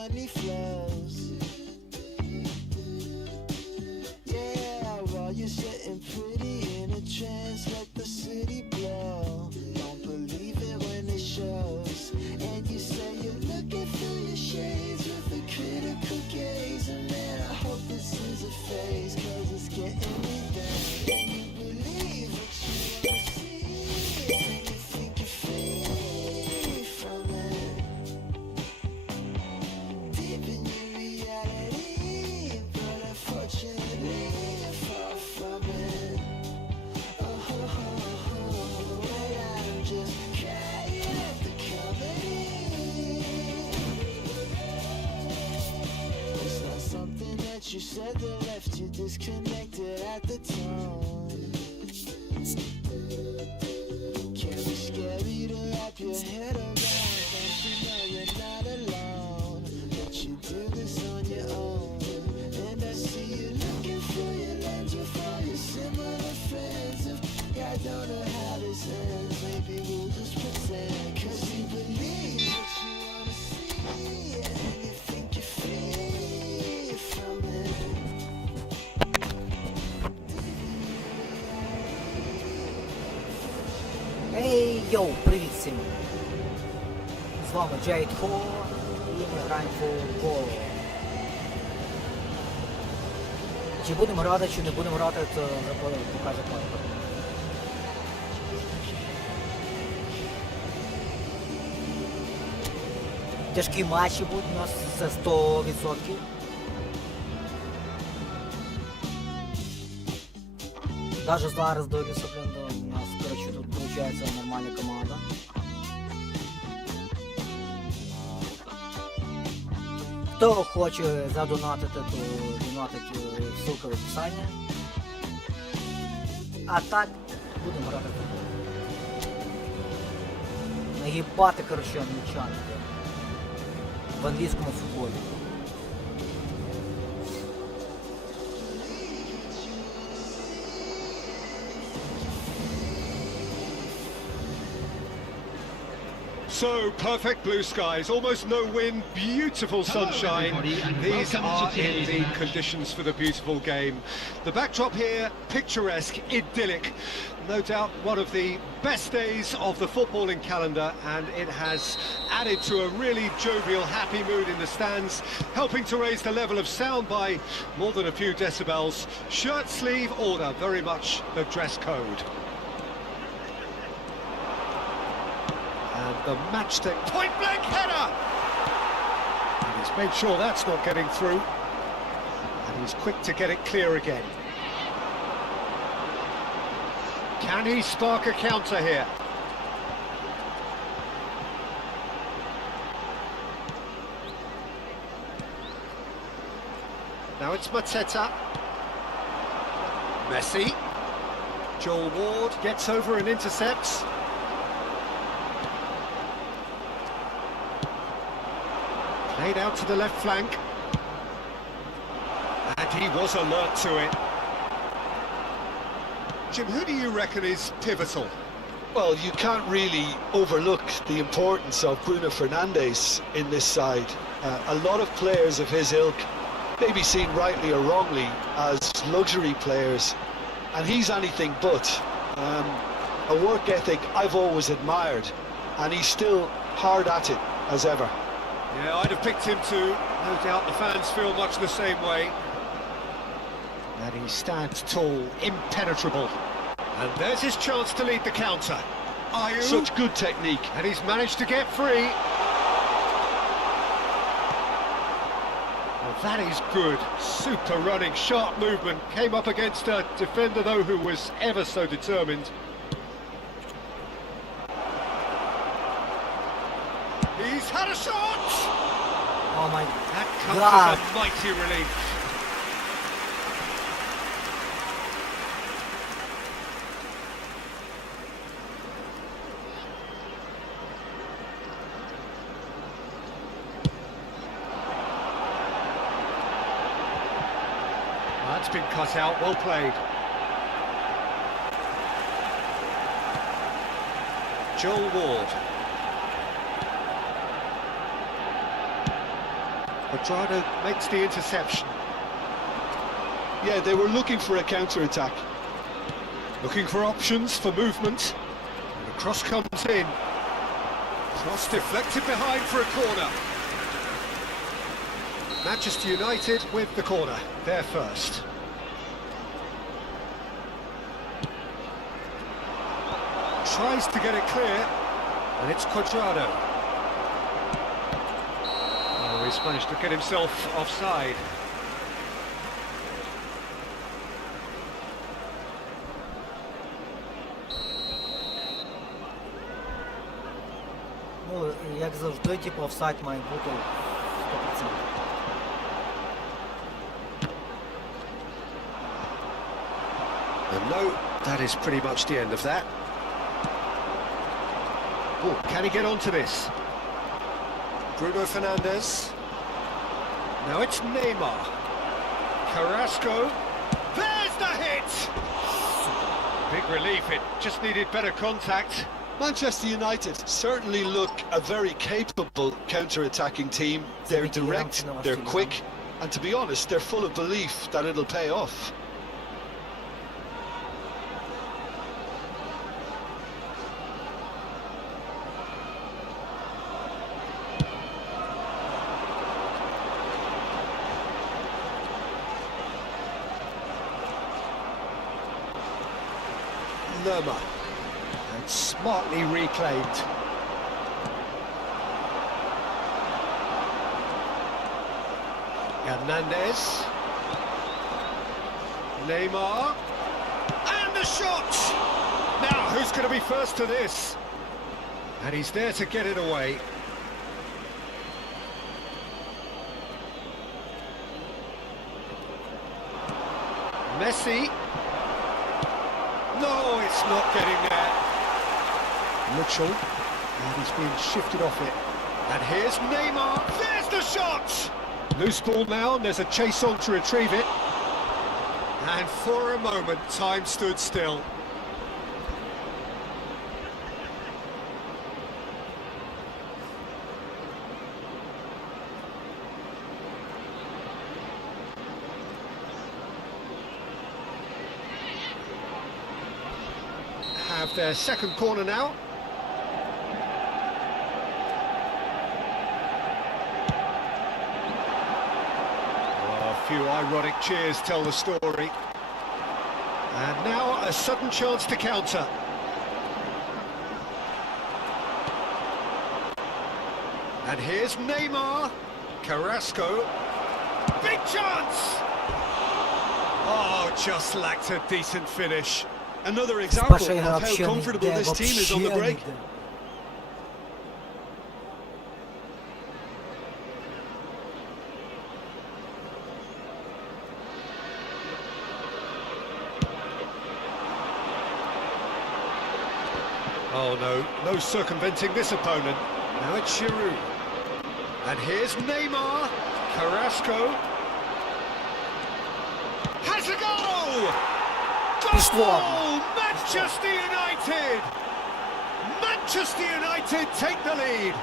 money flows. Yeah, while you're sitting pretty in a trance, let the city blow. Don't believe it when it shows. And you say you're looking through your shades with a critical gaze. And man, I hope this is a phase, 'cause it's getting me down. And you believe what you wanna see, and you think you're free from it. Deep in your reality, but unfortunately you're far from it. Oh, and I'm just crying at the comedy. It's not something that you said that left you disconnected at the tone. Can be scary to wrap your head around. Don't you know you're not alone, but you do this on your own. And I see you looking through your lens with all your similar friends. If I don't know how this ends, maybe we'll just pretend. 'Cause you believe what you wanna see, and you think you're free from it. Ей, йоу, привіт всім! З вами Джейд Хо, і ми граємо в футбол. Чи будемо грати, чи не будемо грати, то покаже план. Тяжкі матчі будуть у нас, це 100%. Даже зараз дивлюся, блін, у нас, коротше, тут виходить нормальна команда. Хто хоче задонатити, то донатить, ссылка в описанні. А так, будемо грати в футбол. Нагибати, коротше, англічани в англійському футболі. So, perfect blue skies, almost no wind, beautiful sunshine. These are in the conditions for the beautiful game. The backdrop here, picturesque, idyllic. No doubt one of the best days of the footballing calendar, and it has added to a really jovial, happy mood in the stands, helping to raise the level of sound by more than a few decibels. Shirt sleeve order, very much the dress code. And the matchstick point-blank header! And he's made sure that's not getting through. And he's quick to get it clear again. Can he spark a counter here? Now it's Mateta. Messi. Joel Ward gets over and intercepts. Played out to the left flank. And he was alert to it. Jim, who do you reckon is pivotal? Well, you can't really overlook the importance of Bruno Fernandes in this side. A lot of players of his ilk may be seen rightly or wrongly as luxury players, and he's anything but. A work ethic I've always admired, and he's still hard at it as ever. Yeah, I'd have picked him too. No doubt the fans feel much the same way. And he stands tall, impenetrable. And there's his chance to lead the counter. Ayew. Such good technique. And he's managed to get free. Well, that is good. Super running, sharp movement. Came up against a defender, though, who was ever so determined. He's had a shot! Oh my That comes God. as a mighty relief. That's been cut out, well played. Joel Ward. Quadrado makes the interception. Yeah, they were looking for a counter-attack. Looking for options for movement. And the cross comes in. Cross deflected behind for a corner. Manchester United with the corner. They're first. Tries to get it clear. And it's Quadrado. Oh, he's managed to get himself offside. Ну, як завжди, типу, офсайд має бути 100%. And no, that is pretty much the end of that. Oh, can he get onto this? Bruno Fernandes. Now it's Neymar. Carrasco. There's the hit! Big relief, it just needed better contact. Manchester United certainly look a very capable counter-attacking team. They're direct, they're quick, and to be honest, they're full of belief that it'll pay off. Lerma. And smartly reclaimed. Hernandez. Neymar. And the shot! Now, who's going to be first to this? And he's there to get it away. Messi. No, it's not getting there. Mitchell, and he's being shifted off it. And here's Neymar. There's the shot! Loose ball now, and there's a chase on to retrieve it. And for a moment, time stood still. Have their second corner now. Oh, a few ironic cheers tell the story. And now a sudden chance to counter. And here's Neymar. Carrasco. Big chance! Oh, just lacked a decent finish. Another example Перша of ігра how вообще не comfortable йде, this team is on the вообще не break. йде. Oh no, no circumventing this opponent. Now it's Giroud. And here's Neymar. Carrasco. Has a goal! Goal! Manchester United! Manchester United take the lead.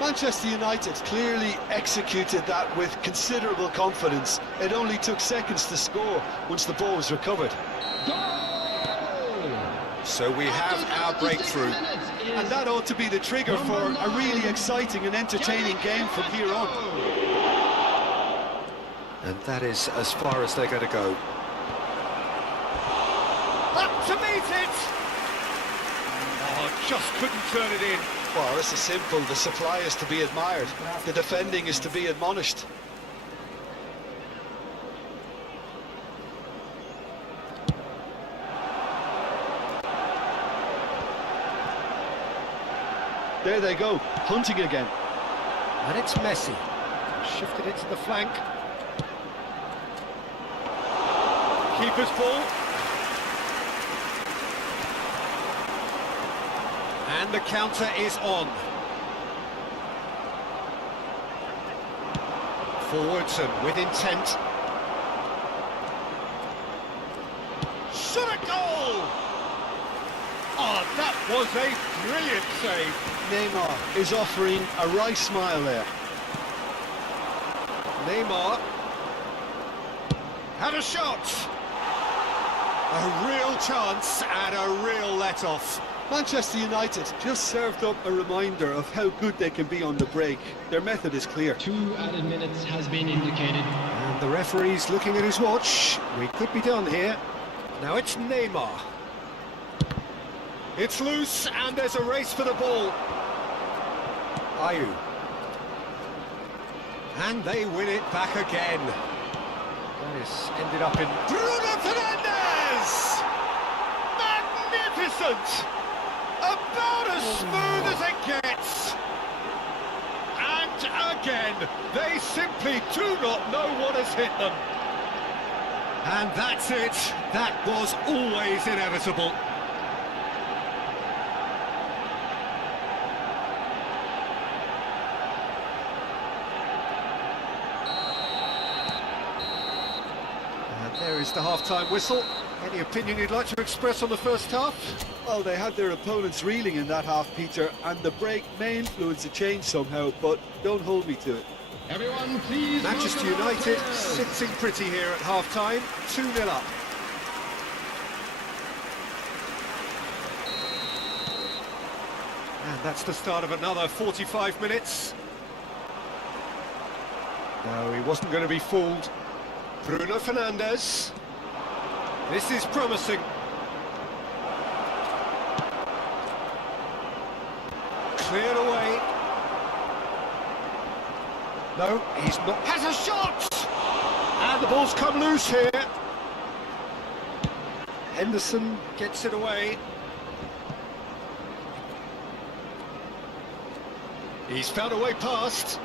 Manchester United clearly executed that with considerable confidence. It only took seconds to score once the ball was recovered. So we have our breakthrough. And that ought to be the trigger for a really exciting and entertaining game from here on. And that is as far as they're going to go. Up to meet it! Oh, just couldn't turn it in. Well, this is simple. The supply is to be admired. The defending is to be admonished. There they go, hunting again. And it's Messi. Shifted it to the flank. Keeper's ball. And the counter is on. Forwards and with intent. Shot a goal! Oh, that was a brilliant save. Neymar is offering a wry smile there. Neymar had a shot. A real chance and a real let-off. Manchester United just served up a reminder of how good they can be on the break. Their method is clear. 2 added minutes has been indicated. And the referee's looking at his watch. We could be done here. Now it's Neymar. It's loose and there's a race for the ball. Ayew. And they win it back again. That is ended up in Bruno Fernandes! Magnificent! About as smooth as it gets. And again, they simply do not know what has hit them. And that's it. That was always inevitable. And there is the half-time whistle. Any opinion you'd like to express on the first half? Well, they had their opponents reeling in that half, Peter, and the break may influence the change somehow, but don't hold me to it. Everyone, please. Manchester United sitting pretty here at half-time, 2-0 up. And that's the start of another 45 minutes. No, he wasn't going to be fooled. Bruno Fernandes. This is promising. Cleared away. No, he's not. Has a shot! And the ball's come loose here. Henderson gets it away. He's found a way past.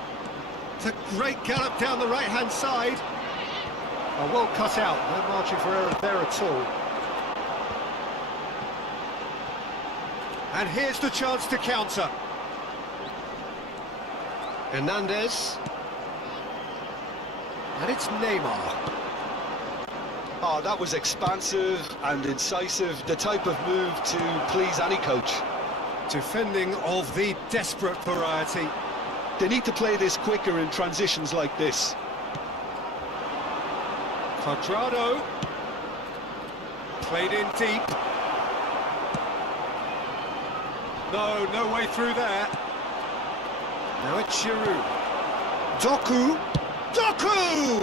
It's a great gallop down the right-hand side. Oh, well cut out, no margin for error there at all. And here's the chance to counter. Hernandez. And it's Neymar. Oh, that was expansive and incisive, the type of move to please any coach. Defending of the desperate variety. They need to play this quicker in transitions like this. Quadrado. Played in deep. No way through there. Now it's Giroud. Doku! Doku!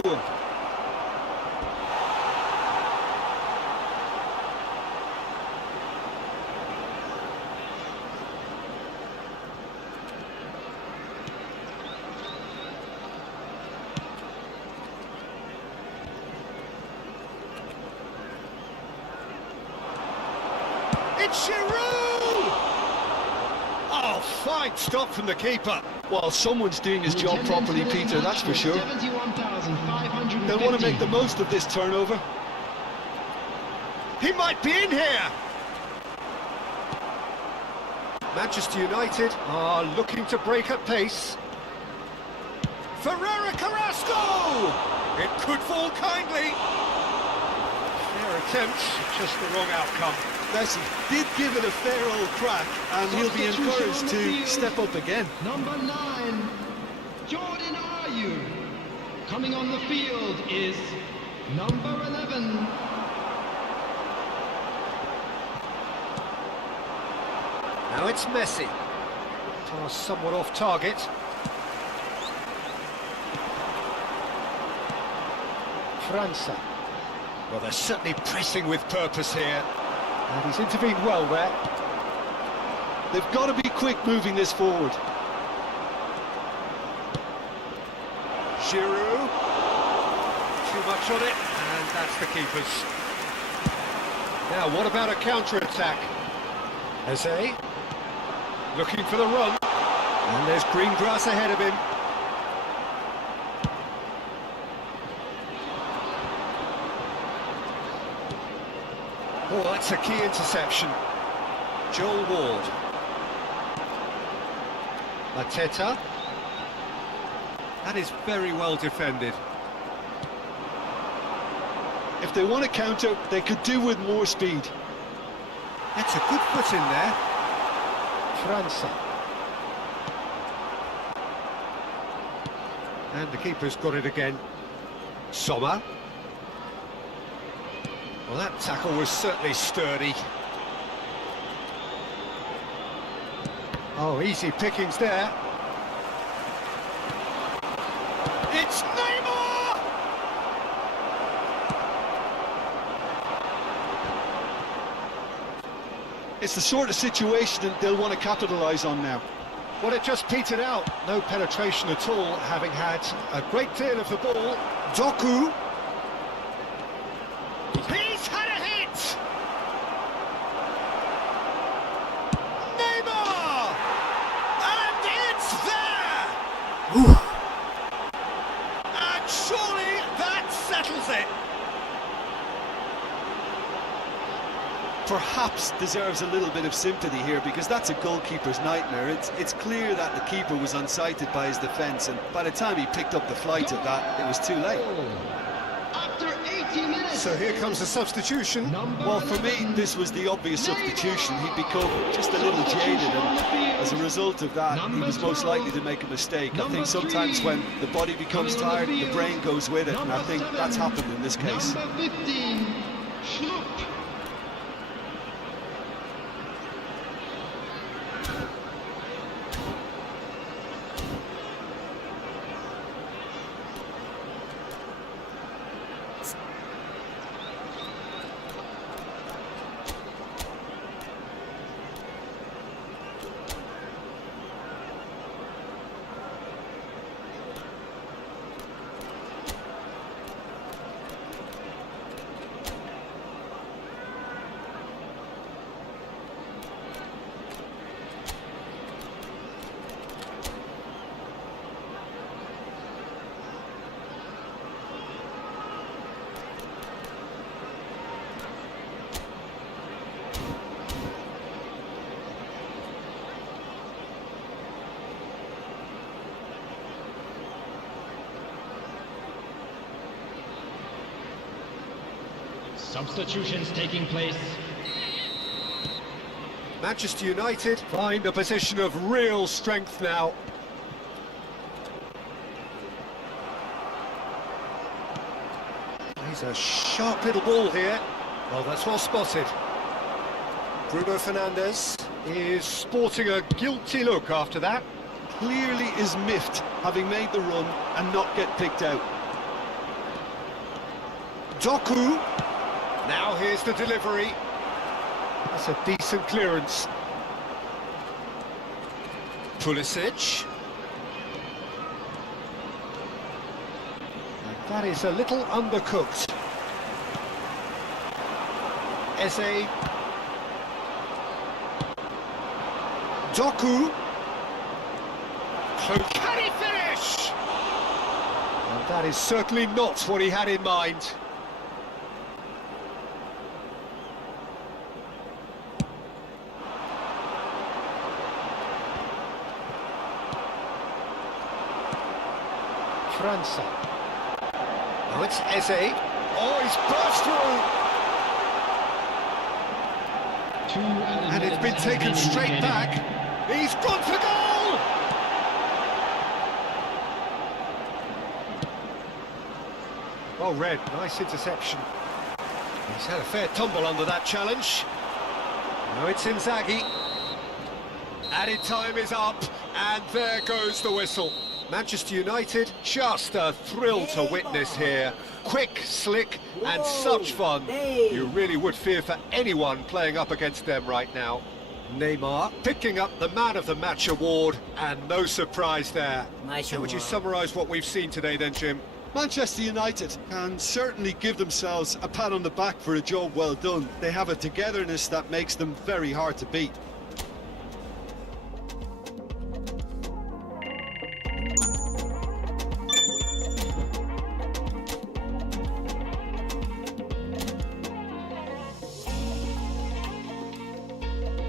It's Giroud! Oh, fine stop from the keeper. Well, someone's doing his job properly, Peter, that's for sure. 71,550. They'll want to make the most of this turnover. He might be in here. Manchester United are looking to break at pace. Ferreira Carrasco! It could fall kindly. Fair attempt, just the wrong outcome. Messi did give it a fair old crack, and he'll be encouraged to step up again. Number 9, Jordan Ayew. Coming on the field is number 11. Now it's Messi. Pass somewhat off target. França. Well, they're certainly pressing with purpose here. And he's intervened well there. They've got to be quick moving this forward. Giroud. Too much on it, and that's the keeper's. Now, what about a counter-attack? Eze. Looking for the run. And there's green grass ahead of him. Oh, that's a key interception. Joel Ward. Mateta. That is very well defended. If they want to counter, they could do with more speed. That's a good foot in there. França. And the keeper's got it again. Sommer. Well, that tackle was certainly sturdy. Oh, easy pickings there. It's Neymar! It's the sort of situation that they'll want to capitalise on now. Well, it just petered out. No penetration at all, having had a great deal of the ball. Doku. He's had a hit! Neymar! And it's there! And surely that settles it. Perhaps deserves a little bit of sympathy here, because that's a goalkeeper's nightmare. It's clear that the keeper was unsighted by his defence, and by the time he picked up the flight of that, it was too late. After 80 minutes. So here comes the substitution. Well, for me, this was the obvious substitution. He'd become just a little jaded, and as a result of that, he was most likely to make a mistake. I think sometimes when the body becomes tired, the brain goes with it, and I think that's happened in this case. Number 15, Schlupp. Substitutions taking place. Manchester United find a position of real strength now. He's a sharp little ball here. Well, that's well spotted. Bruno Fernandes is sporting a guilty look after that. Clearly is miffed, having made the run and not get picked out. Doku. Now here's the delivery. That's a decent clearance. Pulisic. And that is a little undercooked. Eze. Doku. Can he finish? And that is certainly not what he had in mind. França. Now it's Eze. Oh, he's burst through. And it's been taken straight back. He's gone for goal! Well read, nice interception. He's had a fair tumble under that challenge. Now it's Inzaghi. Added time is up, and there goes the whistle. Manchester United, just a thrill to witness here. Quick, slick, and such fun. You really would fear for anyone playing up against them right now. Neymar picking up the Man of the Match award, and no surprise there. How would you summarise what we've seen today then, Jim? Manchester United can certainly give themselves a pat on the back for a job well done. They have a togetherness that makes them very hard to beat.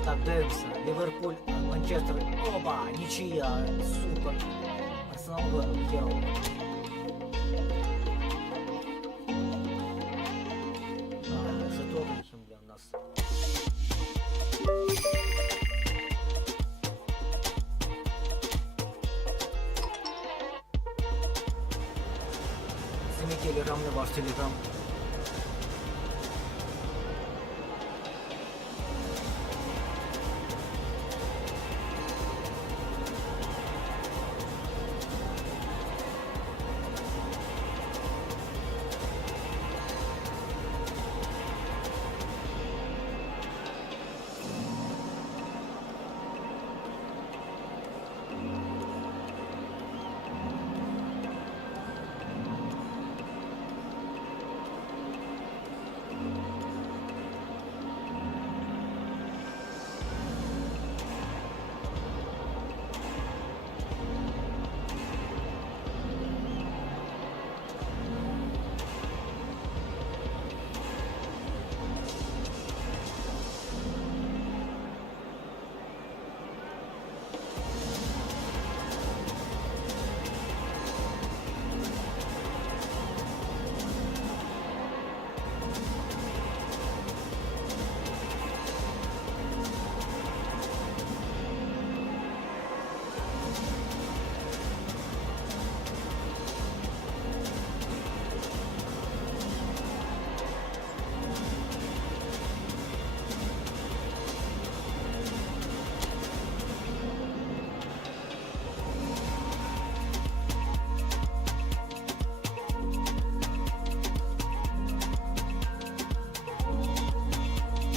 Так, дивимося. Ливерпуль, Манчестер. Оба, ничья. Супер. Арсенал выиграл. Жетоны для нас. телеграм, не ваш телеграм.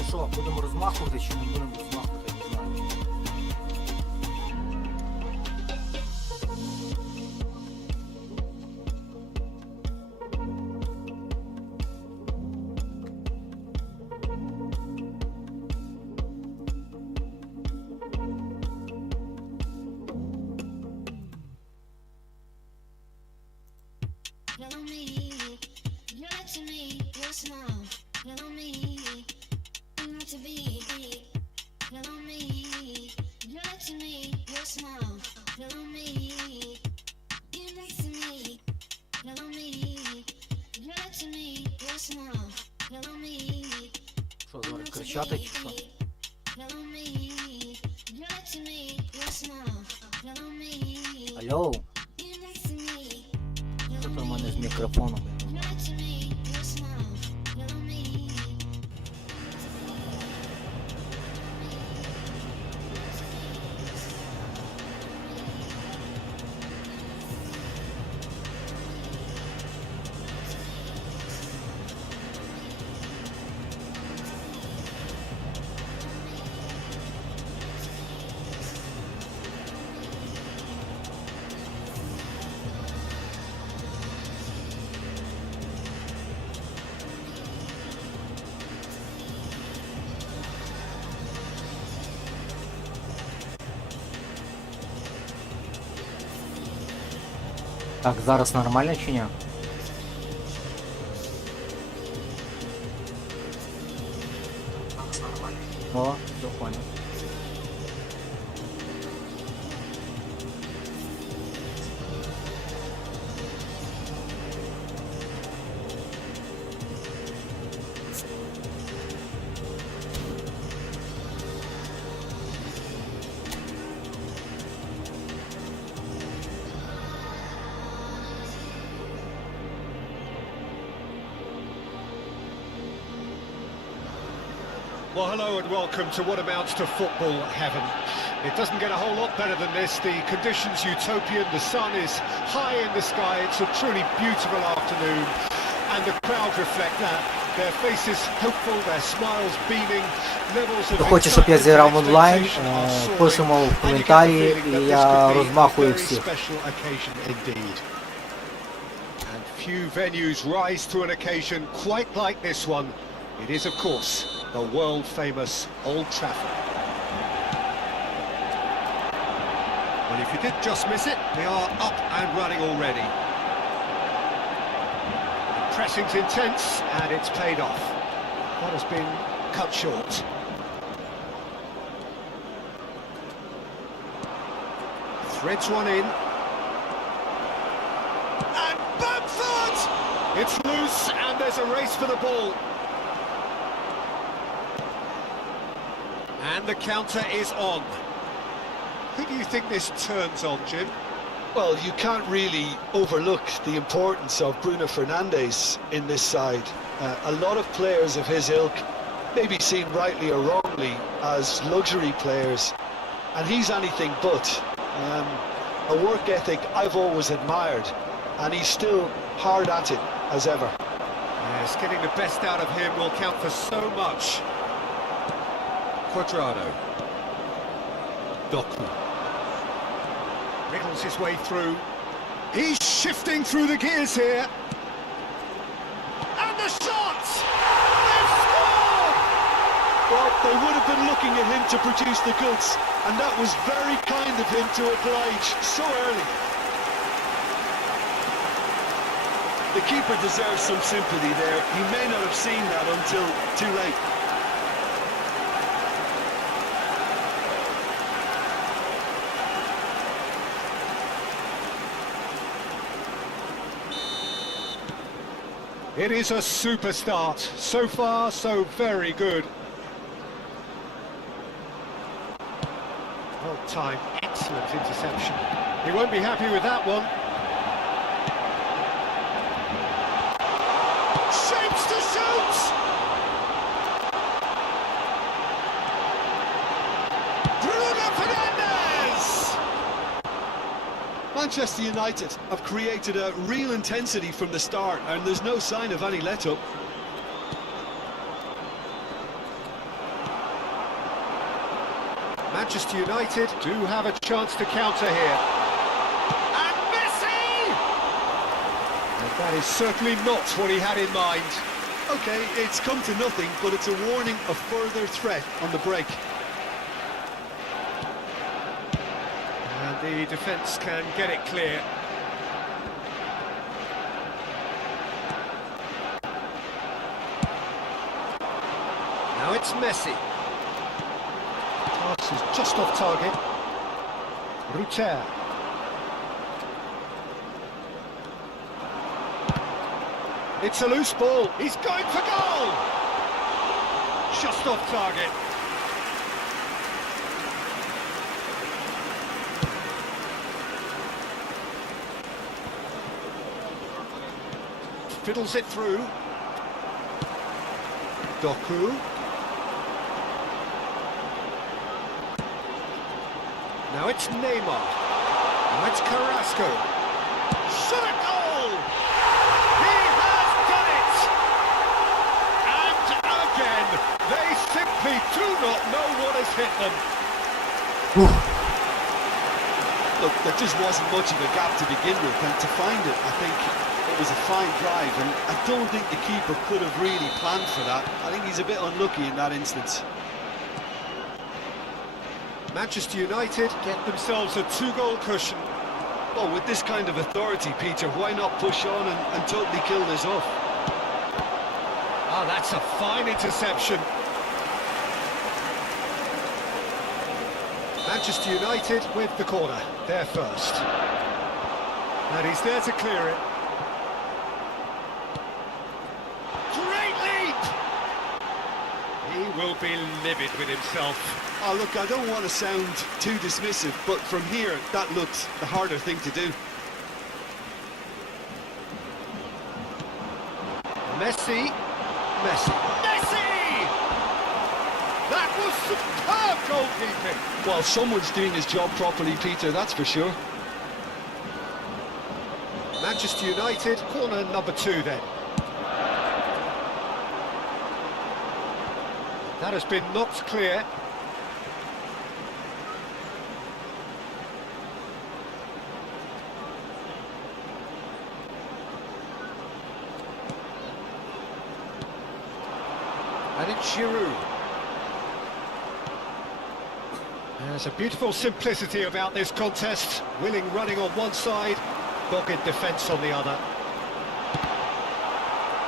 Що, будемо розмахувати чи не будемо розмахувати, не знаю. Hello me, you're to me, your smile. Hello me, not to be. Hello me, you're to me, your smile. Hello me, you're next to me. Hello me, you're to me, your smile. Hello me, Що, зараз кричати чи що? hello me, you're to me, your smile. Hello me, Алло, you're next to me. що там у мене з мікрофоном? You're to me, your smile. Hello me. Так, зараз нормально чи ні? О, все понял. Well, hello and welcome to what amounts to football heaven. It doesn't get a whole lot better than this. The conditions utopian, the sun is high in the sky, it's a truly beautiful afternoon, and the crowd reflect that. Their faces hopeful, their smiles beaming, levels of Хто хоче, щоб я зіграв в онлайн, expectation are soaring, пишемо в and you get the коментарі, feeling і that this я could be a розмахую very всіх. special occasion indeed. And few venues rise to an occasion quite like this one. It is, of course, the world-famous Old Trafford. Well, if you did just miss it, they are up and running already. The pressing's intense, and it's paid off. That has been cut short. Threads one in. And Bamford! It's loose, and there's a race for the ball. And the counter is on. Who do you think this turns on, Jim? Well, you can't really overlook the importance of Bruno Fernandes in this side. A lot of players of his ilk may be seen rightly or wrongly as luxury players, and he's anything but. A work ethic I've always admired, and he's still hard at it as ever. Yes, getting the best out of him will count for so much. Quadrado. Doku. Wriggles his way through. He's shifting through the gears here. And the shot! They've scored! Well, they would have been looking at him to produce the goods, and that was very kind of him to oblige so early. The keeper deserves some sympathy there. He may not have seen that until too late. It is a super start. So far, so very good. Well timed, excellent interception. He won't be happy with that one. Shapes to shoot! Bruno Fernandes! Manchester United have created a real intensity from the start, and there's no sign of any let-up. Manchester United do have a chance to counter here. And Messi! And that is certainly not what he had in mind. Okay, it's come to nothing, but it's a warning of further threat on the break. And the defence can get it clear. Now it's Messi. Pass is just off target. Ruter. It's a loose ball. He's going for goal. Just off target. Fiddles it through. Doku. Now it's Neymar. Now it's Carrasco. Shot a goal! He has done it! And again, they simply do not know what has hit them. Look, there just wasn't much of a gap to begin with, and to find it, I think it was a fine drive, and I don't think the keeper could have really planned for that. I think he's a bit unlucky in that instance. Manchester United get themselves a 2-goal cushion. Well, with this kind of authority, Peter, why not push on and totally kill this off? Ah, that's a fine interception. Manchester United with the corner, they're first. And he's there to clear it. Great leap! He will be livid with himself. Oh, look, I don't want to sound too dismissive, but from here, that looks the harder thing to do. Messi. That was superb goalkeeping. Well, someone's doing his job properly, Peter, that's for sure. Manchester United, corner number 2 then. That has been knocked clear. And it's Giroud. There's a beautiful simplicity about this contest. Willing running on one side, dogged defence on the other.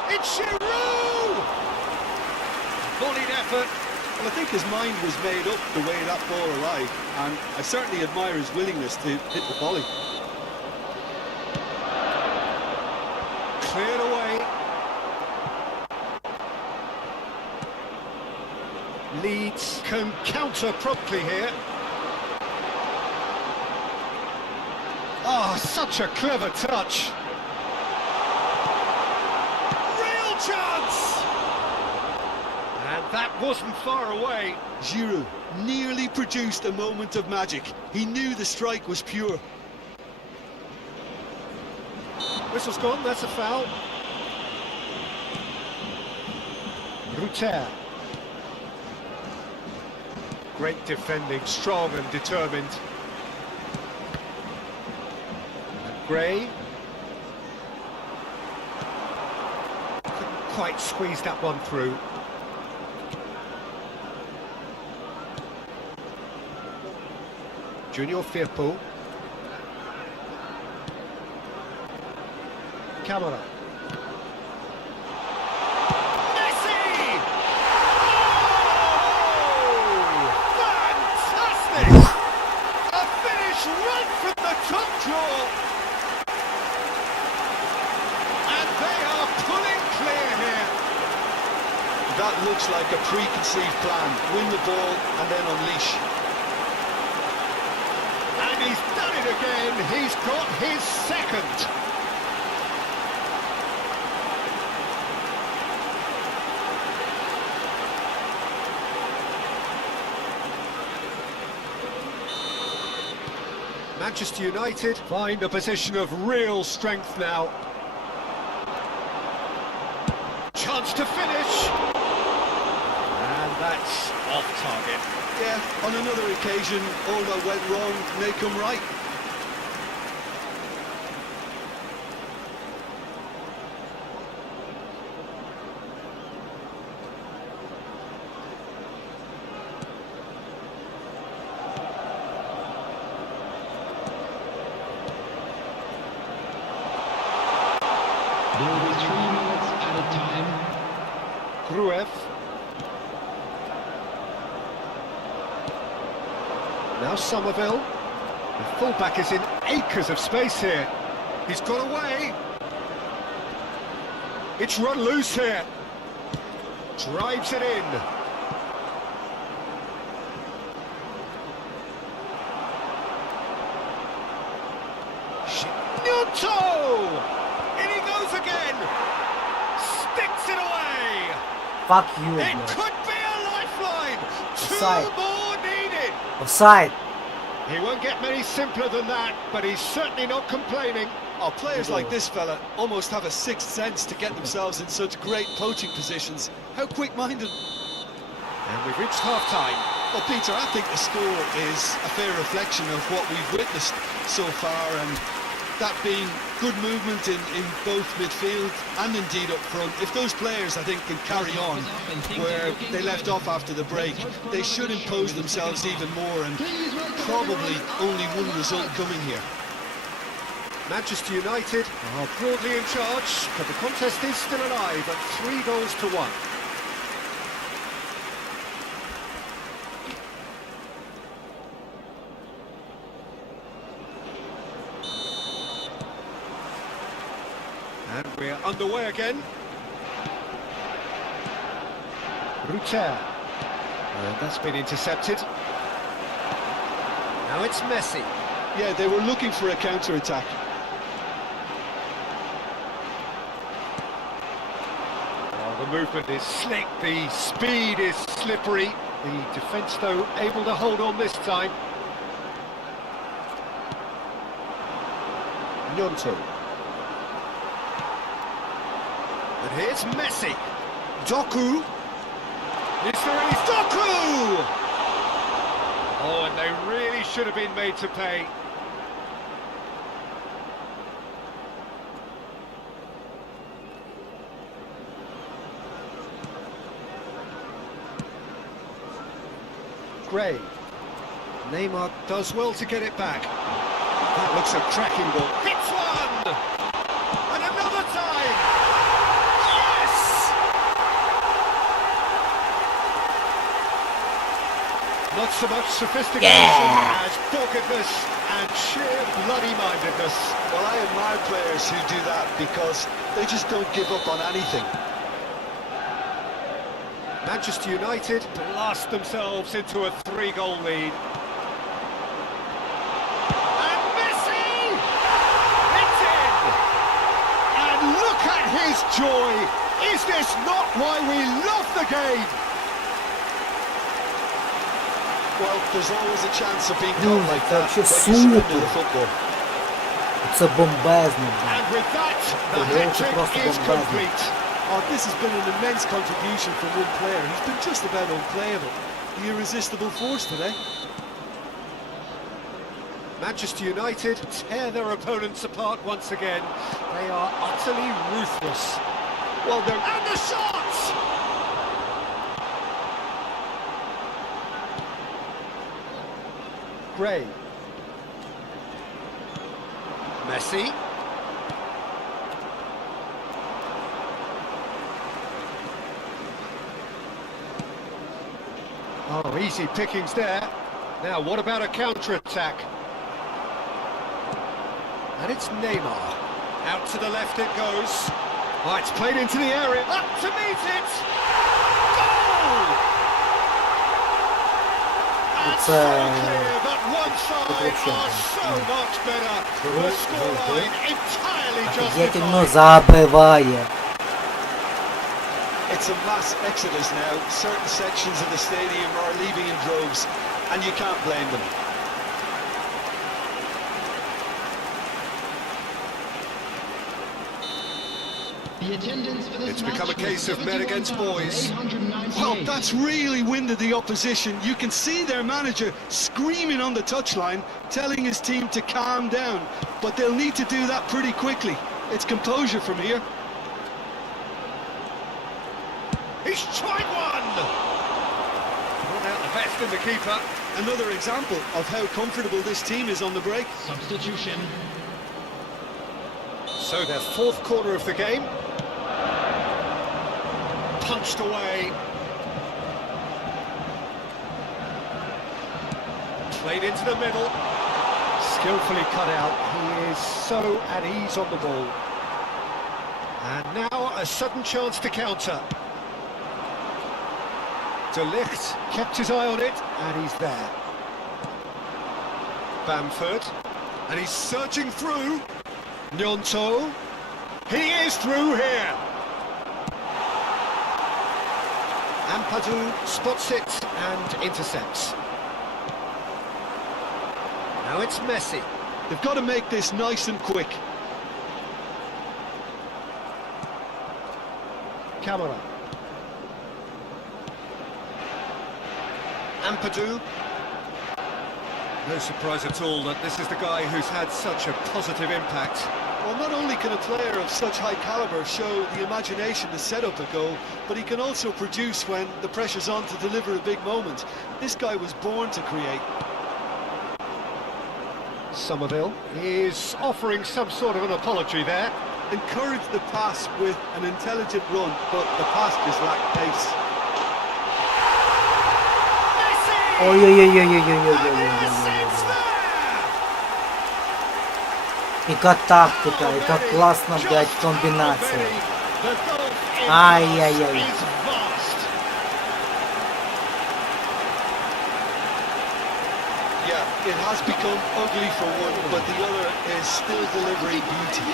It's Giroud! Volleyed effort. Well, I think his mind was made up the way that ball arrived, and I certainly admire his willingness to hit the volley. Cleared away. Leeds can counter promptly here. Oh, such a clever touch. Real chance! And that wasn't far away. Giroud nearly produced a moment of magic. He knew the strike was pure. Whistle's gone, that's a foul. Ruter. Great defending, strong and determined. And Gray. Couldn't quite squeeze that one through. Junior Firpo. Camera. Messi! Oh! Fantastic! A finish right from the top draw. And they are pulling clear here. That looks like a preconceived plan. Win the ball and then unleash. And he's done it again. He's got his second. Manchester United find a position of real strength now. Chance to finish. And that's off target. Yeah, on another occasion, all that went wrong may come right. There will be 3 minutes at a time. Gruev. Now Somerville. The fullback is in acres of space here. He's got away. It's run loose here. Drives it in. Gnonto! In he goes again. Sticks it away. Fuck you, It bro. could be a lifeline. Offside. 2 more needed. Offside. He won't get many simpler than that, but he's certainly not complaining. Oh, players like this fella almost have a sixth sense to get themselves in such great poaching positions. How quick-minded. And we've reached half-time. Well, Peter, I think the score is a fair reflection of what we've witnessed so far, and that being good movement in both midfield and indeed up front. If those players, I think, can carry on where they left off after the break, they should impose themselves even more, and probably only one result coming here. Manchester United are broadly in charge, but the contest is still alive at 3-1. And we're underway again. Ruter. And that's been intercepted. Now it's Messi. Yeah, they were looking for a counter-attack. The movement is slick, the speed is slippery. The defence, though, able to hold on this time. Gnonto. And here's Messi. Doku. Is there any Doku? Oh, and they really should have been made to pay. Gray. Neymar does well to get it back. That looks a cracking ball. Hits one! And another time! Yes! Not so much sophistication as doggedness and sheer bloody-mindedness. Well, I admire players who do that because they just don't give up on anything. Manchester United blast themselves into a 3-goal lead. And Messi! his joy. Is this not why we love the game? Well, there's always a chance of being Ну, caught like це that вообще when you surrender супер. the football. Це бомбезно. And with that, the Гол це hat-trick просто is бомбезно. complete. Oh, this has been an immense contribution from one player. He's been just about unplayable. The irresistible force today. Manchester United tear their opponents apart once again. They are utterly ruthless. Well, they're... And the shot! Gray. Messi. Oh, easy pickings there. Now, what about a counter-attack? And it's Neymar. Out to the left it goes. Oh, it's played into the area. Up to meet it! Goal! And so clear that one side are so much better. The scoreline entirely Офігенно justified. забиває. It's a mass exodus now. Certain sections of the stadium are leaving in droves, and you can't blame them. The attendance for this It's match become a was case of men against boys. 71,898. Well, that's really winded the opposition. You can see their manager screaming on the touchline, telling his team to calm down. But they'll need to do that pretty quickly. It's composure from here. He's tried one! Brought out the best in the keeper. Another example of how comfortable this team is on the break. Substitution. So their fourth corner of the game. Punched away. Played into the middle. Skillfully cut out. He is so at ease on the ball. And now a sudden chance to counter. De Ligt kept his eye on it, and he's there. Bamford, and he's surging through. Nyonto, he is through here. Ampadu spots it and intercepts. Now it's Messi. They've got to make this nice and quick. Camera. Ampadu. No surprise at all that this is the guy who's had such a positive impact. Well, not only can a player of such high calibre show the imagination to set up a goal, but he can also produce when the pressure's on to deliver a big moment. This guy was born to create. Somerville is offering some sort of an apology there. Encouraged the pass with an intelligent run, but the pass just lacked pace. Ой-ой-ой-ой-ой-ой-ой-ой-ой-ой. Яка тактика, яка класна, блядь, комбінація. Ай-яй-яй. Yeah, it has become ugly for one, but the other is still delivering beauty.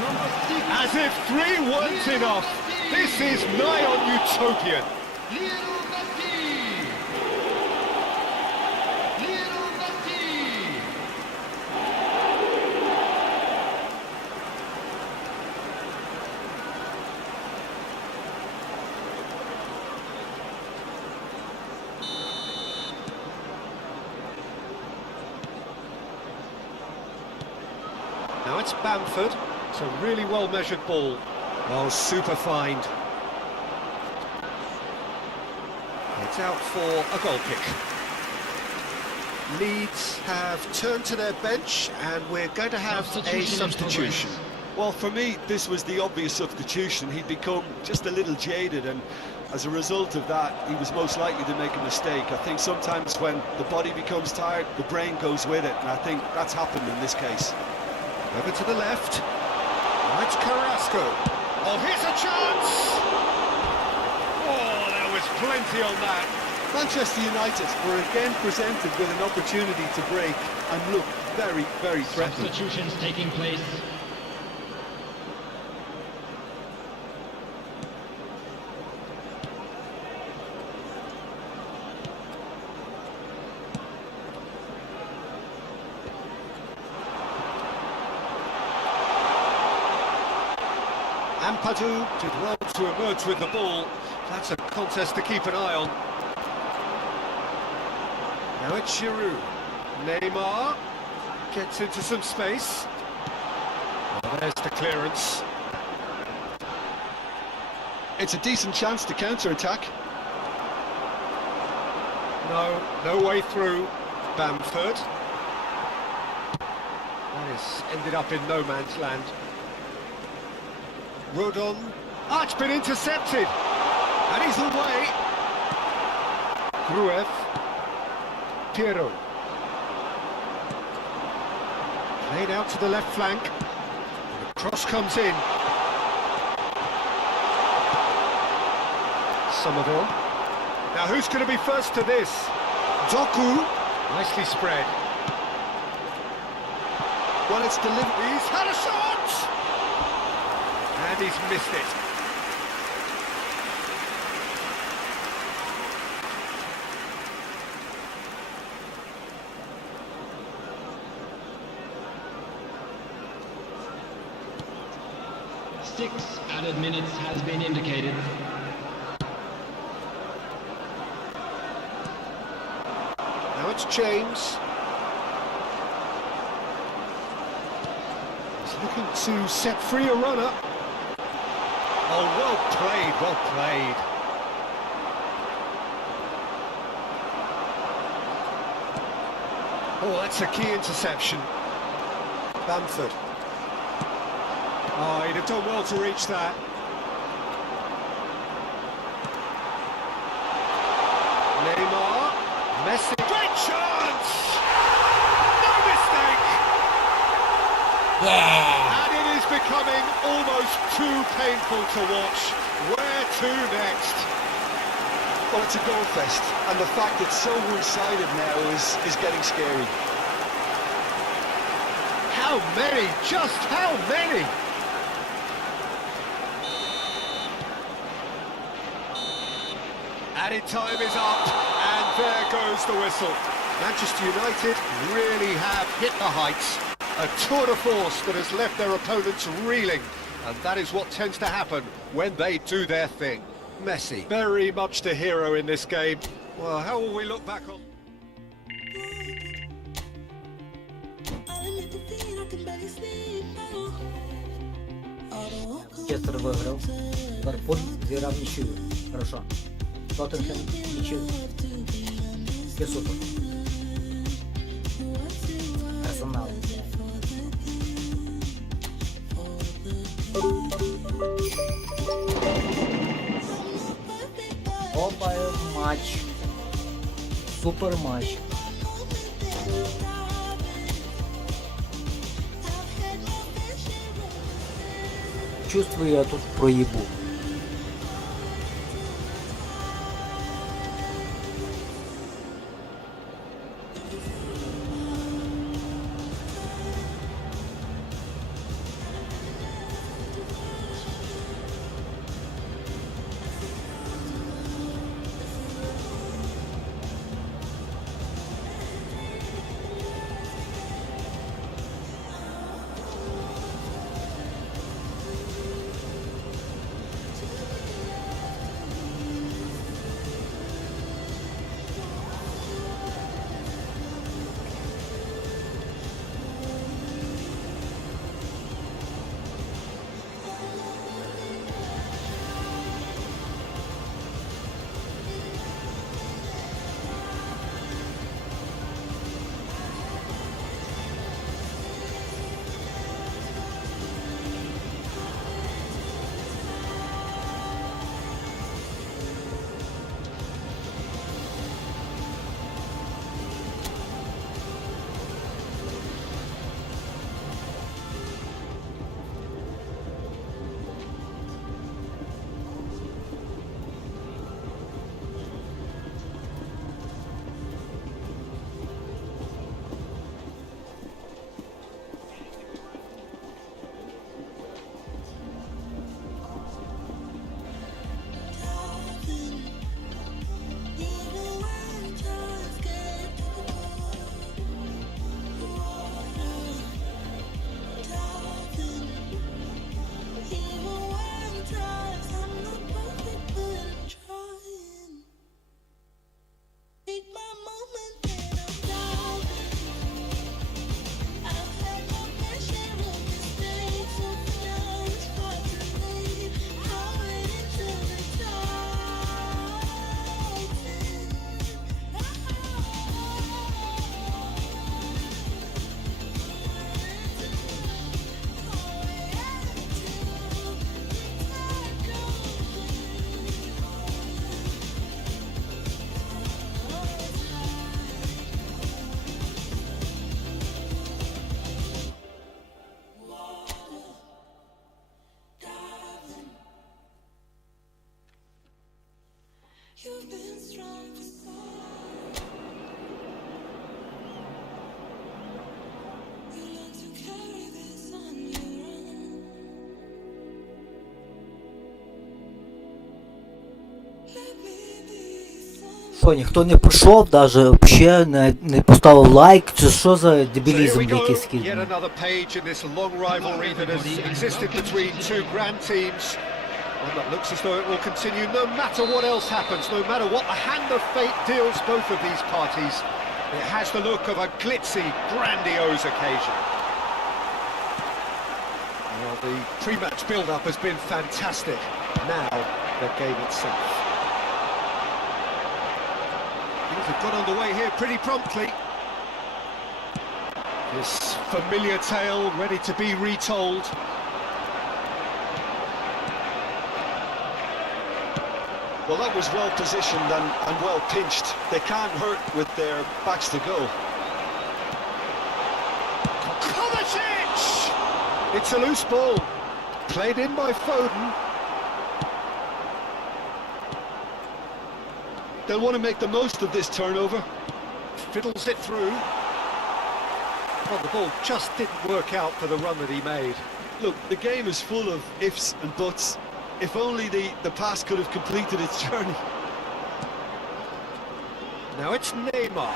Number 6. As if 3 weren't enough. This is nigh on utopian. Lionel Messi. Lionel Messi. Now it's Bamford. It's a really well-measured ball. Oh, super find. It's out for a goal kick. Leeds have turned to their bench and we're going to have a substitution. Well, for me, this was the obvious substitution. He'd become just a little jaded, and as a result of that, he was most likely to make a mistake. I think sometimes when the body becomes tired, the brain goes with it, and I think that's happened in this case. Over to the left. Now it's Carrasco. Oh, here's a chance! Oh, there was plenty on that. Manchester United were again presented with an opportunity to break and look very, very threatening. Substitutions taking place. Ampadu did well to emerge with the ball. That's a contest to keep an eye on. Now it's Giroud. Neymar gets into some space. Well, there's the clearance. It's a decent chance to counter-attack. No way through. Bamford. That is ended up in no man's land. Rodon. Ah, it's been intercepted. And he's away. Gruev. Piero. Played out to the left flank. And the cross comes in. Somerville. Now who's going to be first to this? Doku. Nicely spread. Well, it's delivered. He's had a shot! And he's missed it. Six added minutes has been indicated. Now it's James. He's looking to set free a runner. Oh, well played, well played. Oh, that's a key interception. Bamford. Oh, he'd have done well to reach that. Neymar. Messi. Great chance! No mistake! Yeah! And it is becoming almost too painful to watch. Where to next? Well, it's a goal fest, and the fact it's so one-sided now is getting scary. How many? Just how many? Added time is up, and there goes the whistle. Manchester United really have hit the heights. A tour de force that has left their opponents reeling. And that is what tends to happen when they do their thing. Messi, very much the hero in this game. Well, how will we look back on? Манчестер выиграл. Ливерпуль зіграв нічию. Хорошо. Тоттенхем нічию. Все супер. Арсенал. Опа, матч. Супер матч. Чувствую, я тут проебу. Що, ніхто не пішов, навіть взагалі не поставив лайк, це що за дебілізм якийсь Yet кидний? another page in this long rivalry that has existed between two grand teams. One that looks as though it will continue no matter what else happens, no matter what the hand of fate deals both of these parties. It has the look of a glitzy, grandiose occasion. Well, the pre-match build-up has been fantastic. Now, the game itself. Things have got underway here pretty promptly. This familiar tale ready to be retold. Well, that was well positioned and well pinched. They can't hurt with their backs to go. Kovacic! It's a loose ball. Played in by Foden. They'll want to make the most of this turnover. Fiddles it through. Well, the ball just didn't work out for the run that he made. Look, the game is full of ifs and buts. If only the pass could have completed its journey. Now it's Neymar.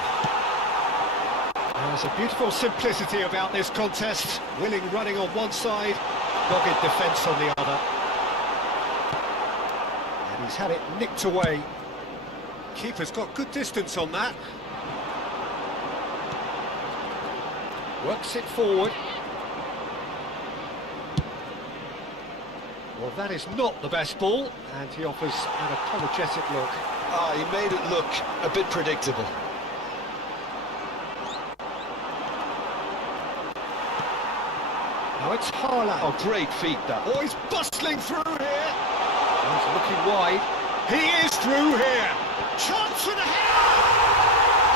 There's a beautiful simplicity about this contest. Willing running on one side, dogged defence on the other. And he's had it nicked away. Keeper's got good distance on that. Works it forward. Well, that is not the best ball, and he offers an apologetic look. Ah, he made it look a bit predictable. Now it's Haaland. Oh, great feat, that. Oh, he's bustling through here. He's looking wide. He is through here. Chance for the header.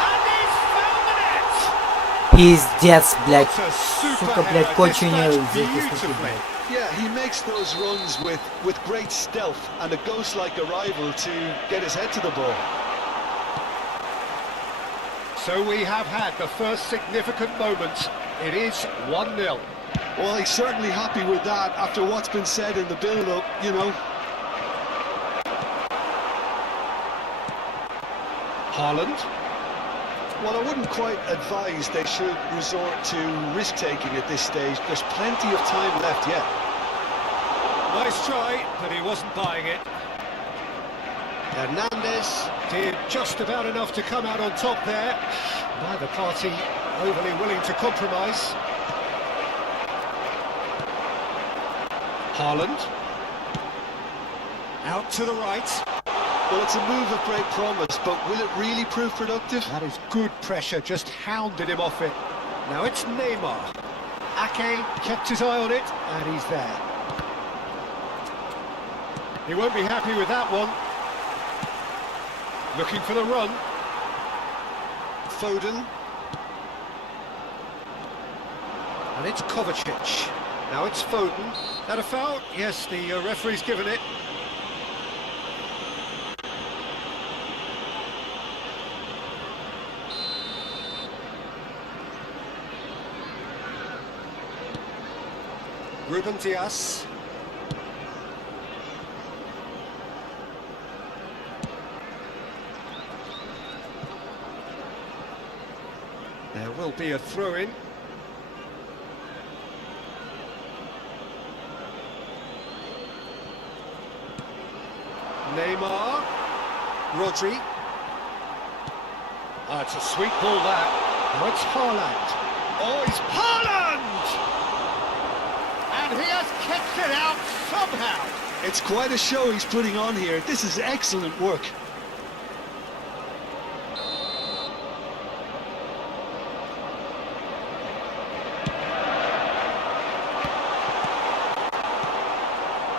And he's found the net. Пиздец, блядь. It's a super Сука, блядь, header. конченые Dispatched захисники, beautifully. блядь. Yeah, he makes those runs with great stealth and a ghost-like arrival to get his head to the ball. So we have had the first significant moment. It is 1-0. Well, he's certainly happy with that after what's been said in the build-up, you know. Haaland. Well, I wouldn't quite advise they should resort to risk-taking at this stage. There's plenty of time left yet. Nice try, but he wasn't buying it. Hernandez did just about enough to come out on top there. Neither party overly willing to compromise. Haaland. Out to the right. Well, it's a move of great promise, but will it really prove productive? That is good pressure, just hounded him off it. Now it's Neymar. Ake kept his eye on it, and he's there. He won't be happy with that one. Looking for the run. Foden. And it's Kovacic. Now it's Foden. That a foul? Yes, the referee's given it. Ruben Dias. There will be a throw-in. Neymar. Rodri. Ah, it's a sweet ball that. Now it's Haaland. Oh, it's Haaland! And he has kicked it out somehow. It's quite a show he's putting on here. This is excellent work.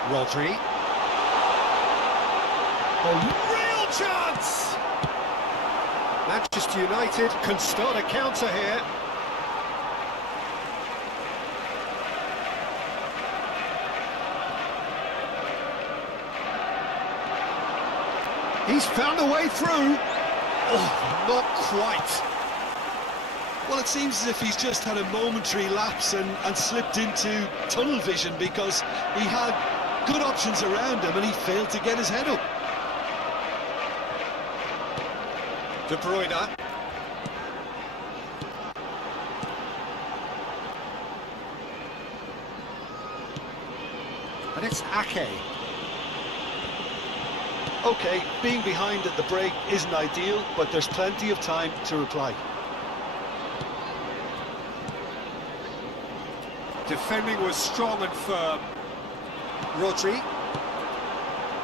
Rodri. A real chance! Manchester United can start a counter here. He's found a way through. Oh, not quite. Well, it seems as if he's just had a momentary lapse and slipped into tunnel vision because he had good options around him and he failed to get his head up. De Bruyne. And it's Ake. Okay, being behind at the break isn't ideal, but there's plenty of time to reply. Defending was strong and firm. Rodri.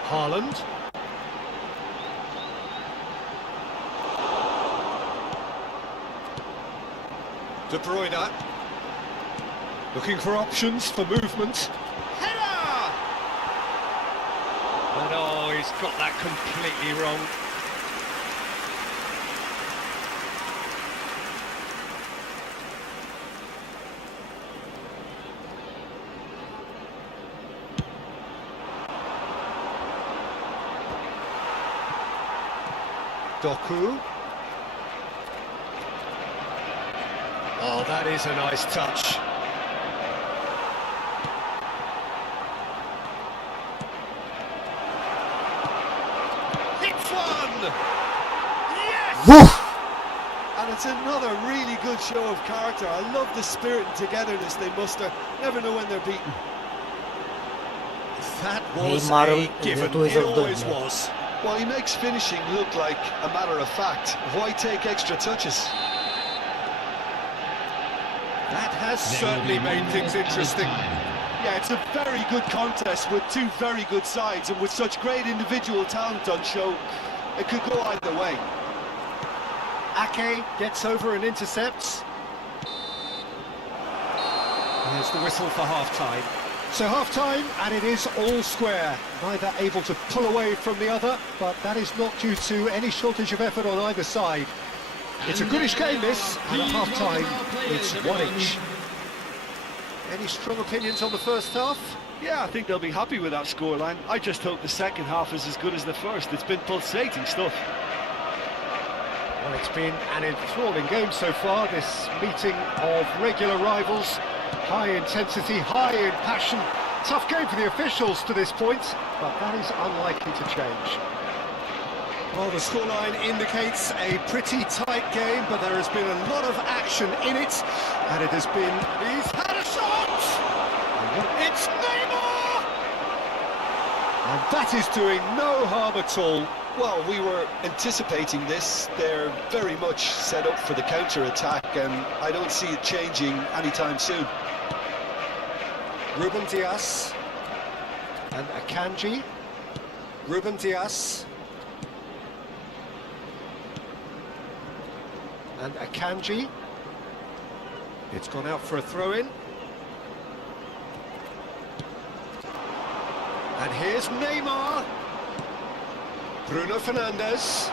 Haaland. De Bruyne. Looking for options for movement. Header! And oh, he's got that completely wrong. Doku. Oh, that is a nice touch. Hits one! Yes! Woof! And it's another really good show of character. I love the spirit and togetherness they muster. Never know when they're beaten. That was Neymar a given. rятує It always завдання. was. Well, he makes finishing look like a matter of fact. Why take extra touches? That has certainly made things interesting. Yeah, it's a very good contest with two very good sides, and with such great individual talent on show, it could go either way. Ake gets over and intercepts. Here's the whistle for half-time. So half-time, and it is all square. Neither able to pull away from the other, but that is not due to any shortage of effort on either side. It's a goodish game, this, and at half-time, it's one each. Any strong opinions on the first half? Yeah, I think they'll be happy with that scoreline. I just hope the second half is as good as the first. It's been pulsating stuff. Well, it's been an enthralling game so far, this meeting of regular rivals. High intensity, high in passion. Tough game for the officials to this point, but that is unlikely to change. Well, the scoreline indicates a pretty tight game, but there has been a lot of action in it, and it has been... He's had a shot! It's Neymar! And that is doing no harm at all. Well, we were anticipating this. They're very much set up for the counter-attack, and I don't see it changing anytime soon. Ruben Dias and Akanji. Ruben Dias and Akanji. It's gone out for a throw-in. And here's Neymar. Bruno Fernandes.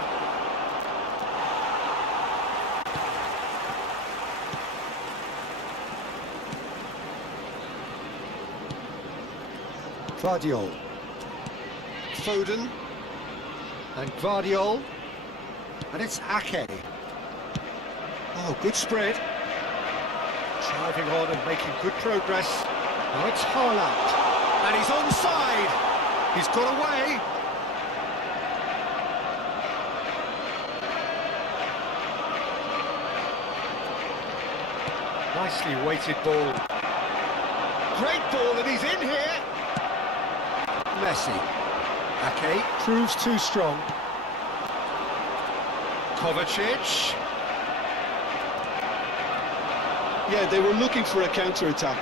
Gvardiol. Foden. And Gvardiol. And it's Ake. Oh, good spread. Driving on and making good progress. Now it's Haaland. And he's onside. He's got away. Nicely weighted ball. Great ball, and he's in here. Messi. Ake proves too strong. Kovacic. Yeah, they were looking for a counter-attack.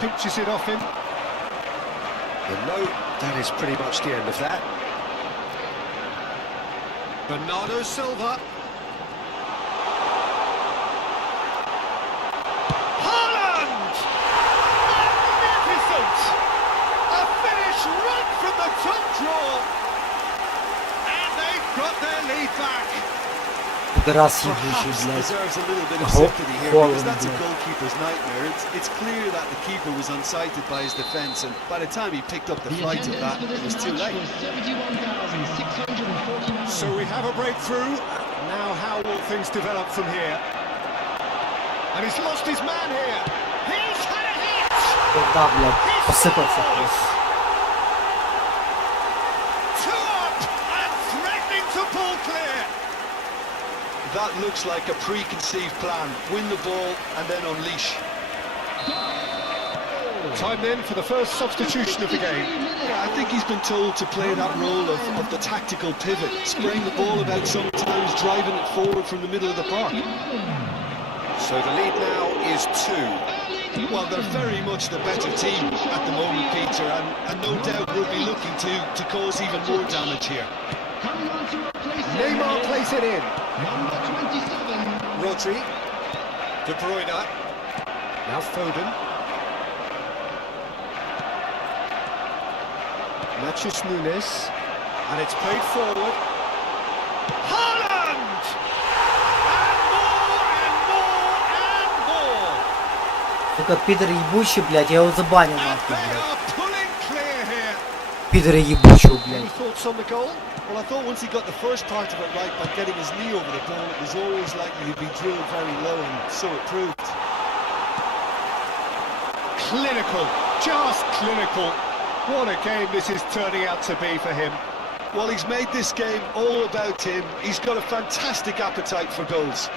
Pinches it off him. And no, that is pretty much the end of that. Bernardo Silva. Haaland! Magnificent! A finish right from the top draw. And they've got their lead back. Раз ебучий, Perhaps блядь. deserves a little bit of Ho- sympathy here, Haaland, because that's a yeah. goalkeeper's nightmare. It's clear that the keeper was unsighted by his defence, and by the time he picked up the flight of that, it was too late. 71,649. So we have a breakthrough. Now how will things develop from here? And he's lost his man here. He's had a hit. Да, блядь, He посыпался. scores. Two up and threatening to pull clear. looks like a preconceived plan. Win the ball and then unleash. Time then for the first substitution of the game. Yeah, I think he's been told to play that role of the tactical pivot, spraying the ball about sometimes, driving it forward from the middle of the park. So the lead now is 2. Well, they're very much the better team at the moment, Peter, and no doubt will be looking to cause even more damage here. Coming on to replace him Neymar is plays it in. number 27. Rodri. De Bruyne. Now Foden. Matches Nunes. And it's played forward. Haaland! And more! Сука, пидор ебучий, блядь, я его забаню And нахуй, they блядь. are pulling clear here. Пидор ебучий, Any блядь. thoughts on the goal? Well, I thought once he got the first part of it right by getting his knee over the ball, it was always likely to be drilled very low, and so it proved. Clinical, just clinical. What a game this is turning out to be for him. Well, he's made this game all about him. He's got a fantastic appetite for goals.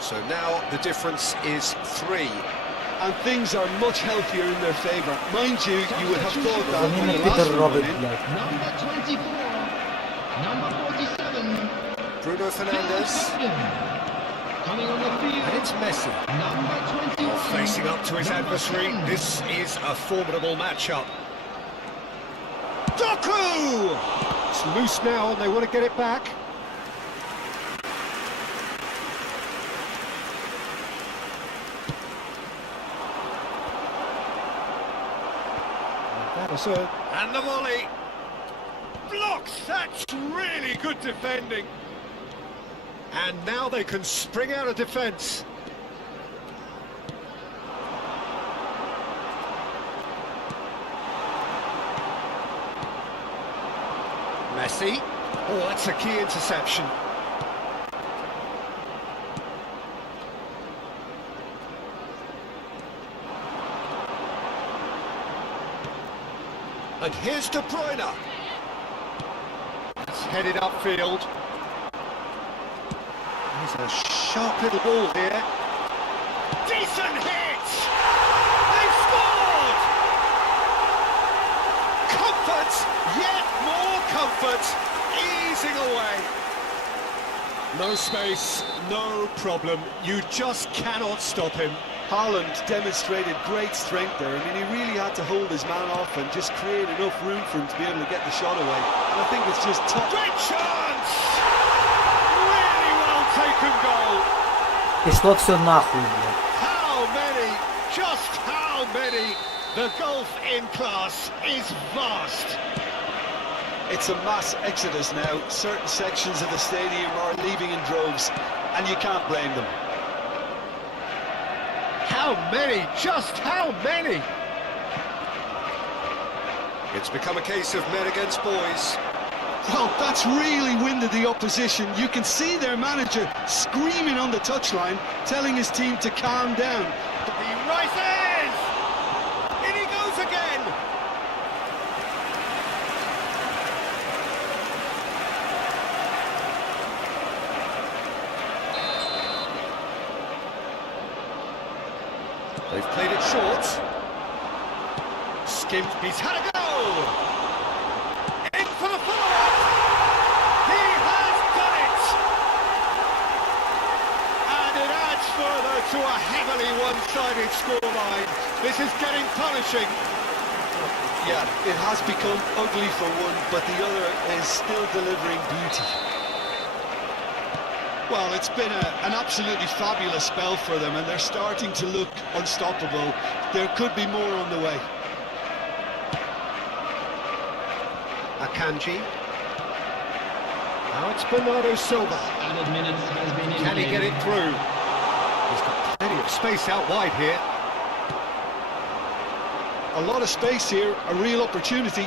So now the difference is 3. And things are much healthier in their favour. Mind you, you would have thought that when Замена the пидор last one робит, went in. блядь. Number 24. Number 47. Bruno Fernandes. Coming on the field. And it's Messi. Number 21. Facing up to his Number adversary. 10. This is a formidable matchup. Doku! It's loose now and they want to get it back. And the volley. Blocks! That's really good defending. And now they can spring out of defence. Messi. Oh, that's a key interception. And here's De Bruyne. It's headed upfield. There's a sharp little ball here. Decent hit! They've scored! Comfort, yet more comfort, easing away. No space, no problem. You just cannot stop him. Haaland demonstrated great strength there. I mean, he really had to hold his man off and just create enough room for him to be able to get the shot away. And I think it's just top. Great chance! Really well taken goal. Пришло все нахуй, блядь. How many? Just how many? The gulf in class is vast. It's a mass exodus now. Certain sections of the stadium are leaving in droves, and you can't blame them. How many? Just how many? It's become a case of men against boys. Well, that's really winded the opposition. You can see their manager screaming on the touchline, telling his team to calm down. He rises! In he goes again! They've played it short. Skimmed, he's had a go! In for the follow-up! He has done it! And it adds further to a heavily one-sided scoreline. This is getting punishing. Yeah, it has become ugly for one, but the other is still delivering beauty. Well, it's been an absolutely fabulous spell for them, and they're starting to look unstoppable. There could be more on the way. Akanji. Now it's Bernardo Silva. Added minutes has been Can he get it through? He's got plenty of space out wide here. A lot of space here, a real opportunity.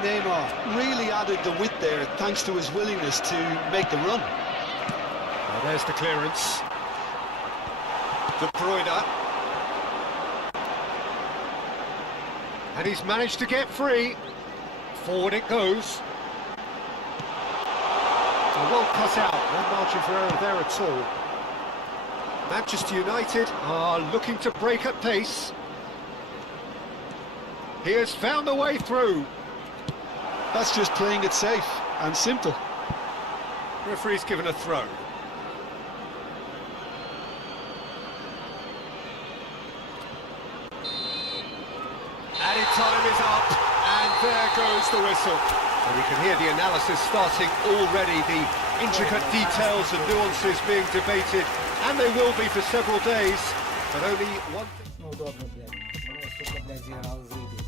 Neymar really added the width there thanks to his willingness to make the run. Well, there's the clearance. De Bruyne. And he's managed to get free. Forward it goes. Well cut out, no margin for error there at all. Manchester United are looking to break at pace. He has found a way through. That's just playing it safe and simple. Referee's given a throw. Added time is up, and there goes the whistle. And you can hear the analysis starting already, the intricate details and nuances being debated, and they will be for several days, but only one thing... Ну добре, блядь. Вони, сука, блядь, зіграли заєбісь.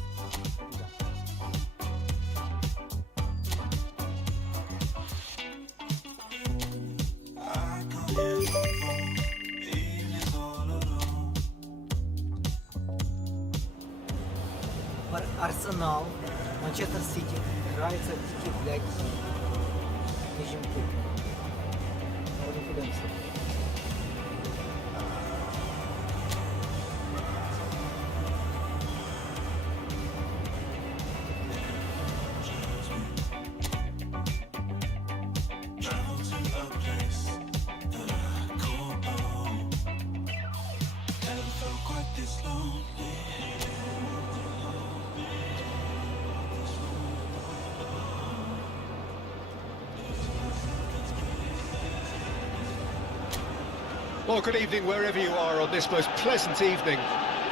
Арсенал, Манчестер Сити граються тільки, блядь, між жінки. Вони подивимося. Well, good evening wherever you are on this most pleasant evening.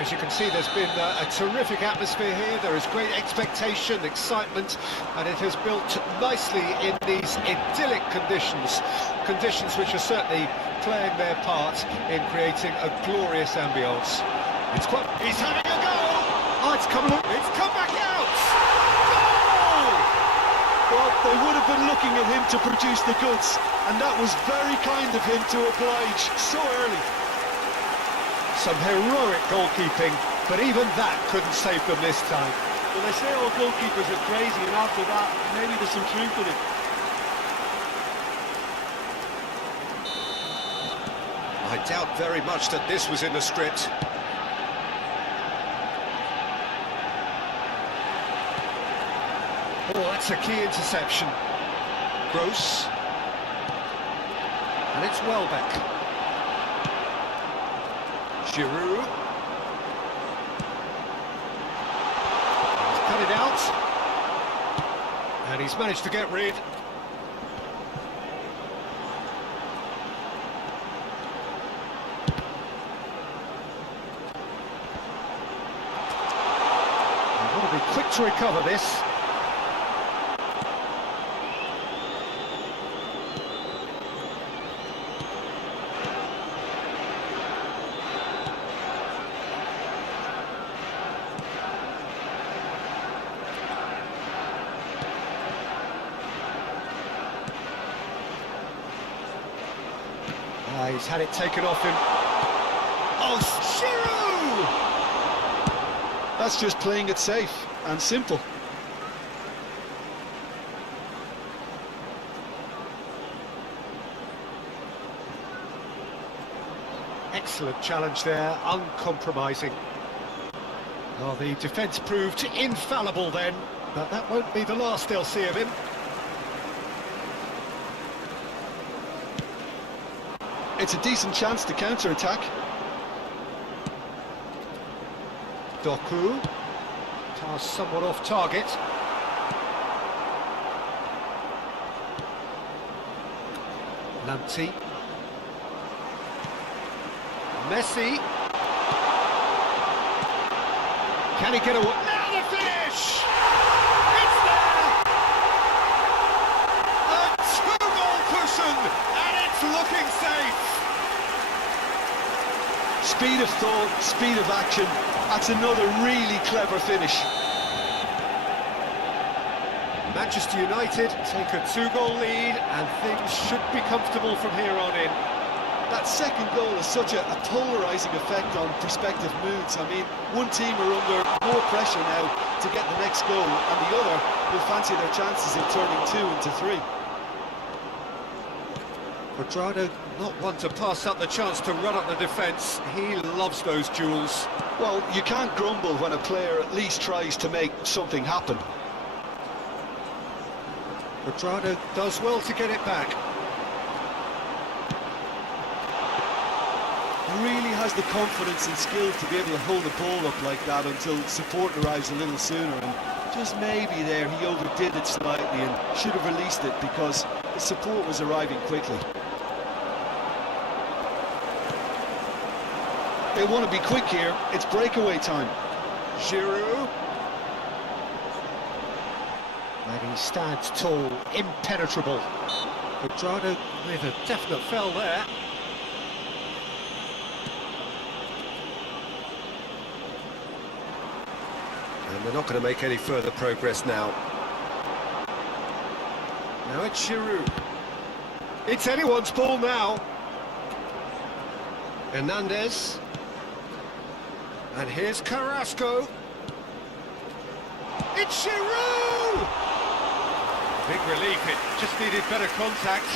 As you can see, there's been a terrific atmosphere here. There is great expectation, excitement, and it has built nicely in these idyllic conditions. Conditions which are certainly playing their part in creating a glorious ambience. He's having a go! Oh, it's come back out! Goal! Well, they would have been looking at him to produce the goods, and that was very kind of him to oblige so early. Some heroic goalkeeping, but even that couldn't save them this time. Well, they say all goalkeepers are crazy, and after that, maybe there's some truth in it. I doubt very much that this was in the script. Oh, that's a key interception. Gross. And it's Welbeck. Giroud. He's cut it out. And he's managed to get rid. He's got to be quick to recover this. He's had it taken off him. Oh, Giroud! That's just playing it safe and simple. Excellent challenge there, uncompromising. Well, the defence proved infallible then, but that won't be the last they'll see of him. It's a decent chance to counter-attack. Doku. Pass somewhat off target. Lanti. Messi. Can he get away? Now the finish! It's there! A two-goal cushion, and it's looking safe! Speed of thought, speed of action. That's another really clever finish. Manchester United take a two-goal lead, and things should be comfortable from here on in. That second goal has such a polarising effect on prospective moods. I mean, one team are under more pressure now to get the next goal, and the other will fancy their chances of turning 2 into 3. Quadrado not one to pass up the chance to run up the defence. He loves those duels. Well, you can't grumble when a player at least tries to make something happen. Quadrado does well to get it back. has the confidence and skill to be able to hold the ball up like that until support arrives a little sooner, and just maybe there he overdid it slightly and should have released it because the support was arriving quickly. They want to be quick here, it's breakaway time. Giroud. And he stands tall, impenetrable. Quadrado with a definite fell there. And they're not going to make any further progress now. Now it's Giroud. It's anyone's ball now. Hernandez. And here's Carrasco. It's Giroud! Big relief, it just needed better contact.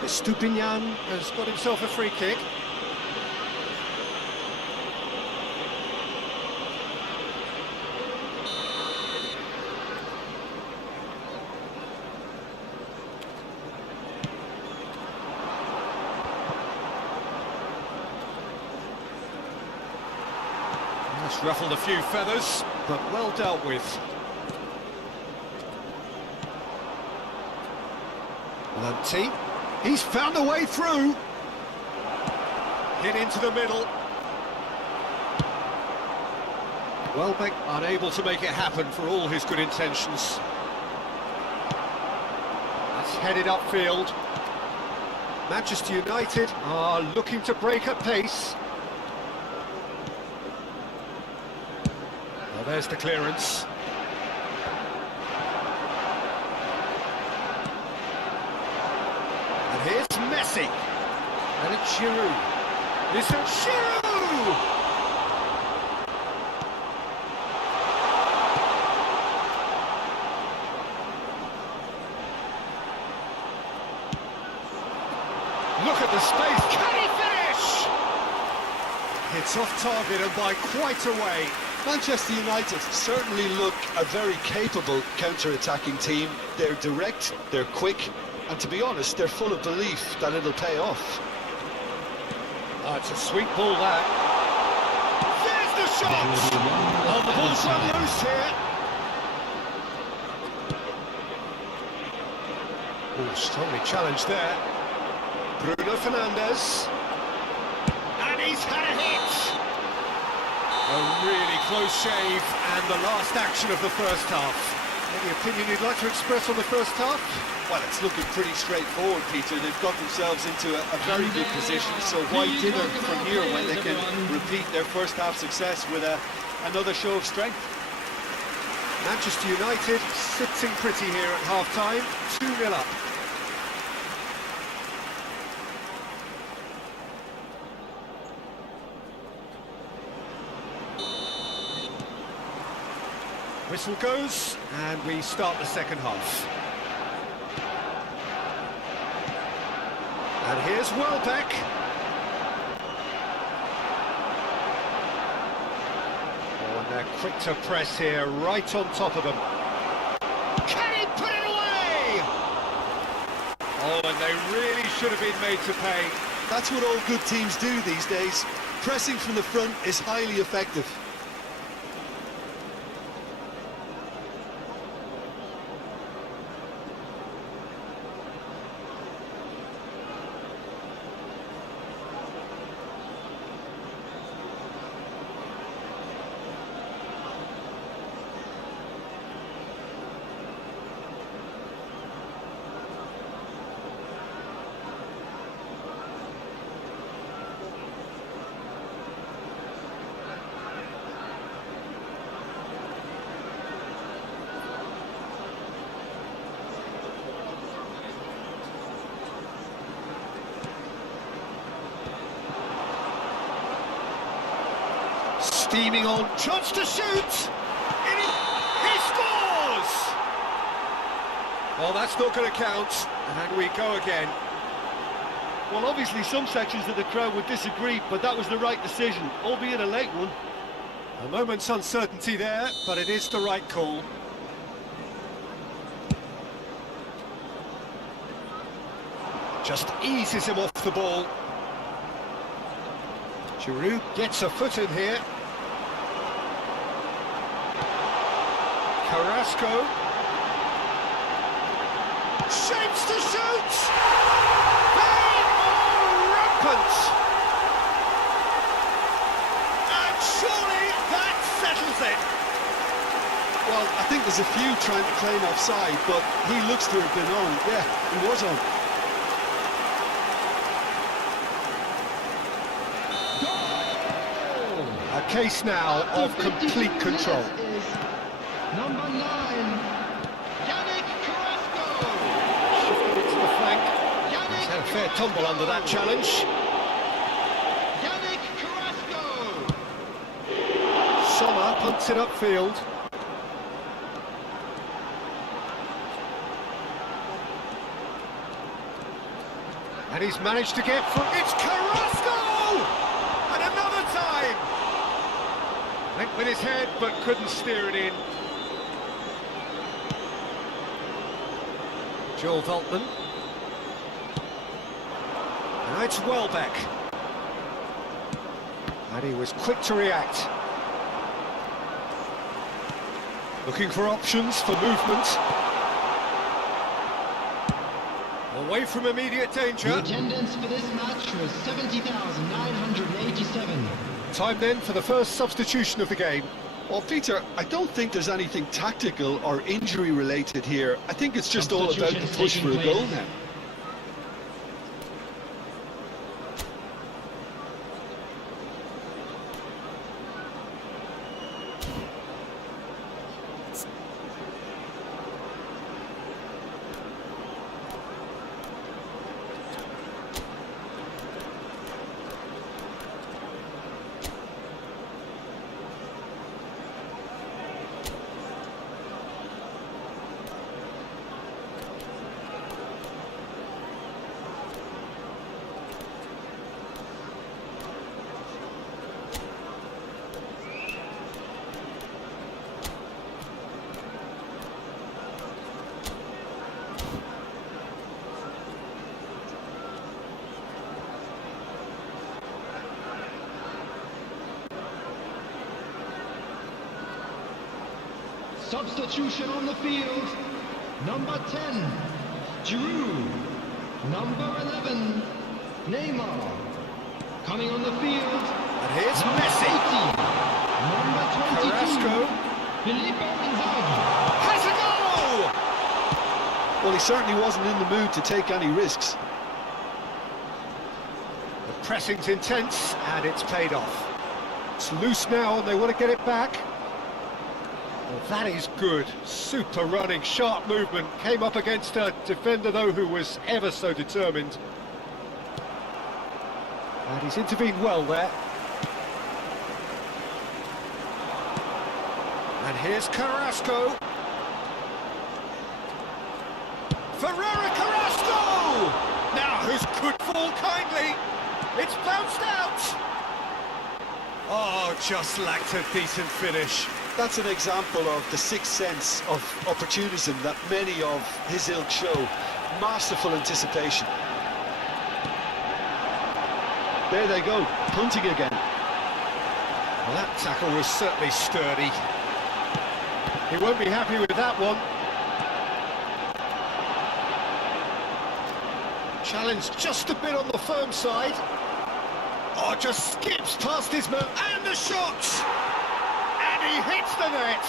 Estupinian has got himself a free kick. That's ruffled a few feathers, but well dealt with. Lanty, he's found a way through. Hit into the middle. Welbeck unable to make it happen for all his good intentions. That's headed upfield. Manchester United are looking to break at pace. Well, there's the clearance. Here's Messi, and it's Giroud. It's Giroud! Look at the space, can he finish? It's off target and by quite a way. Manchester United certainly look a very capable counter-attacking team. They're direct, they're quick, and to be honest, they're full of belief that it'll pay off. Oh, it's a sweet ball, that. There's the shot! Oh, the ball's run loose here. Oh, strongly challenged there. Bruno Fernandes. And he's had a hit! A really close shave, and the last action of the first half. Any opinion you'd like to express on the first half? Well, it's looking pretty straightforward, Peter. They've got themselves into a very good position, so why dither from here when they can repeat their first half success with another show of strength? Manchester United sitting pretty here at half-time, 2-0 up. Whistle goes, and we start the second half. And here's Welbeck. Oh, and they're quick to press here, right on top of them. Can he put it away? Oh, and they really should have been made to pay. That's what all good teams do these days. Pressing from the front is highly effective. Steaming on, chance to shoot! He scores! Well, that's not going to count, and we go again. Well, obviously some sections of the crowd would disagree, but that was the right decision, albeit a late one. A moment's uncertainty there, but it is the right call. Just eases him off the ball. Giroud gets a foot in here. Carrasco. Shapes to shoot! They are rampant! And surely that settles it! Well, I think there's a few trying to claim offside, but he looks to have been on. Yeah, he was on. A case now of complete control. Is number 9, Yannick Carrasco. Shifted it to the flank. He's had a fair tumble under that challenge. Yannick Carrasco. Sommer punts it upfield. And he's managed to get through. It's Carrasco! And another time! Went with his head, but couldn't steer it in. Joel Veltman. Now it's Welbeck. And he was quick to react. Looking for options for movement. Away from immediate danger. The attendance for this match was 70,987. Time then for the first substitution of the game. Well, Peter, I don't think there's anything tactical or injury related here. I think it's just all about the push for a goal now. Substitution on the field. Number 10, Giroud. Number 11, Neymar. Coming on the field. And here's Number Messi. 80, number 22, Carrasco Filippo Inzaghi. has a goal! Well, he certainly wasn't in the mood to take any risks. The pressing's intense, and it's paid off. It's loose now, and they want to get it back. Well, that is good. Super running, sharp movement. Came up against a defender, though, who was ever so determined. And he's intervened well there. And here's Carrasco. Ferreira Carrasco! Now, who's could fall kindly. It's bounced out. Oh, just lacked a decent finish. That's an example of the sixth sense of opportunism that many of his ilk show. Masterful anticipation. There they go, punting again. Well, that tackle was certainly sturdy. He won't be happy with that one. Challenged just a bit on the firm side. Oh, just skips past his man. And the shot! And he hits the net!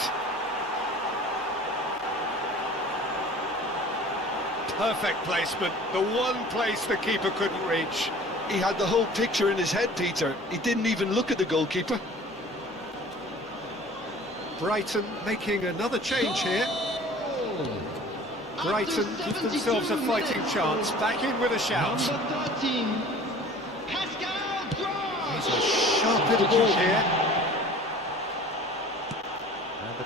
Perfect placement. The one place the keeper couldn't reach. He had the whole picture in his head, Peter. He didn't even look at the goalkeeper. Brighton making another change here. Brighton give themselves a fighting chance. Back in with a shout. Number 13, Pascal Gross. He's a sharp little ball here.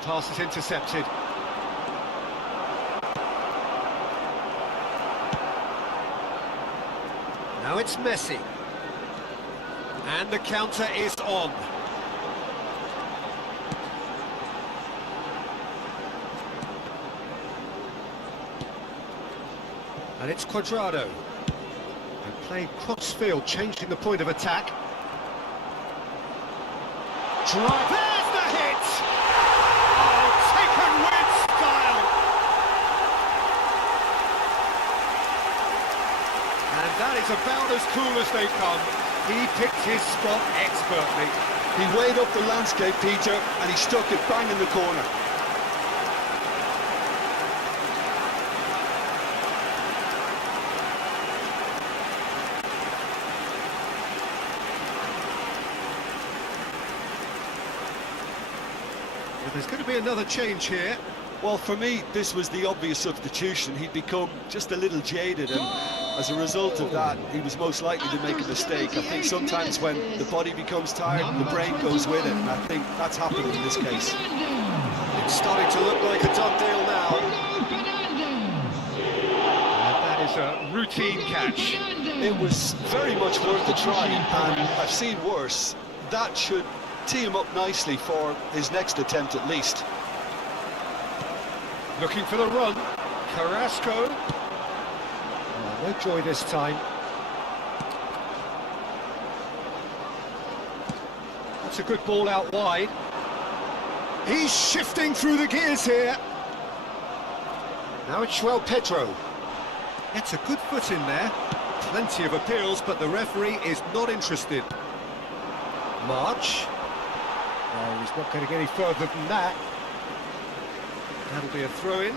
pass is intercepted. Now it's Messi. And the counter is on. And it's Cuadrado. And playing cross-field, changing the point of attack. Drive. There's the hit! Oh, taken with style! And that is about as cool as they come. He picked his spot expertly. He weighed up the landscape, Peter, and he stuck it bang in the corner. There's going to be another change here. Well, for me, this was the obvious substitution. He'd become just a little jaded, and as a result of that, he was most likely to make a mistake. I think sometimes when the body becomes tired, the brain goes with it, and I think that's happened in this case. It's starting to look like a done deal now. And that is a routine catch. It was very much worth a try, and I've seen worse. That should tee him up nicely for his next attempt at least. Looking for the run. Carrasco. Oh, no joy this time. That's a good ball out wide. He's shifting through the gears here. Now it's Pedro. Gets a good foot in there. Plenty of appeals, but the referee is not interested. March. No, he's not going to get any further than that. That'll be a throw-in.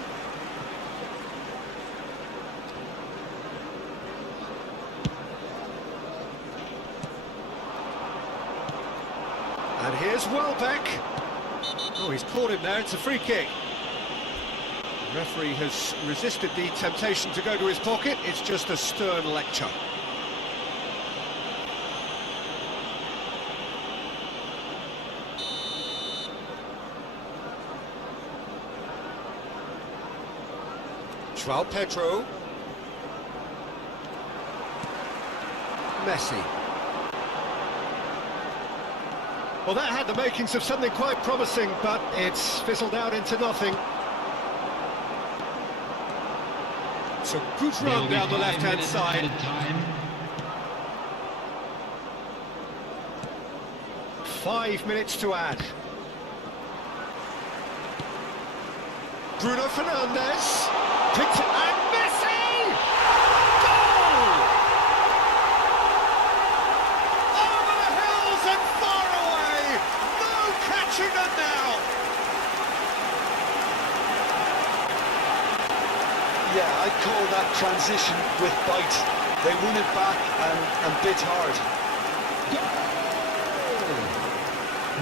And here's Welbeck. Oh, he's caught him there, it's a free kick. The referee has resisted the temptation to go to his pocket, it's just a stern lecture. Pedro. Messi. Well, that had the makings of something quite promising, but it's fizzled out into nothing. It's a good run down the left-hand side. 5 minutes to add. Bruno Fernandes. Picked it, and Messi! Goal! Over the hills and far away! No catching them now! Yeah, I'd call that transition with bite. They won it back and bit hard.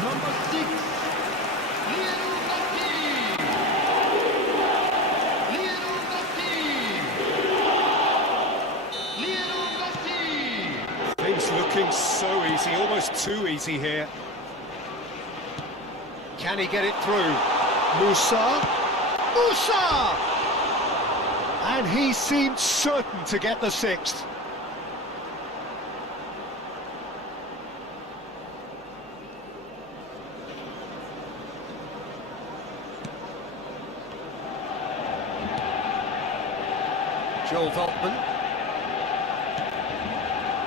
Number 6, Things looking so easy, almost too easy here. Can he get it through? Musa! Musa! And he seemed certain to get the sixth. Joel Veltman.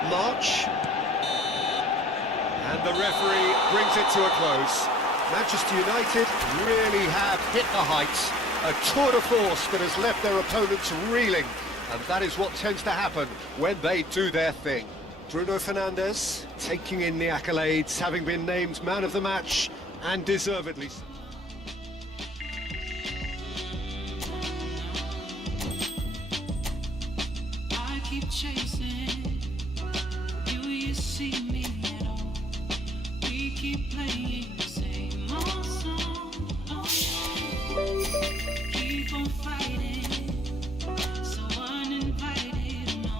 March. And the referee brings it to a close. Manchester United really have hit the heights. A tour de force that has left their opponents reeling. And that is what tends to happen when they do their thing. Bruno Fernandes taking in the accolades, having been named man of the match, and deservedly so. I keep chasing. Do you see me at all? We keep playing the same old song. Keep on fighting, so uninvited, no.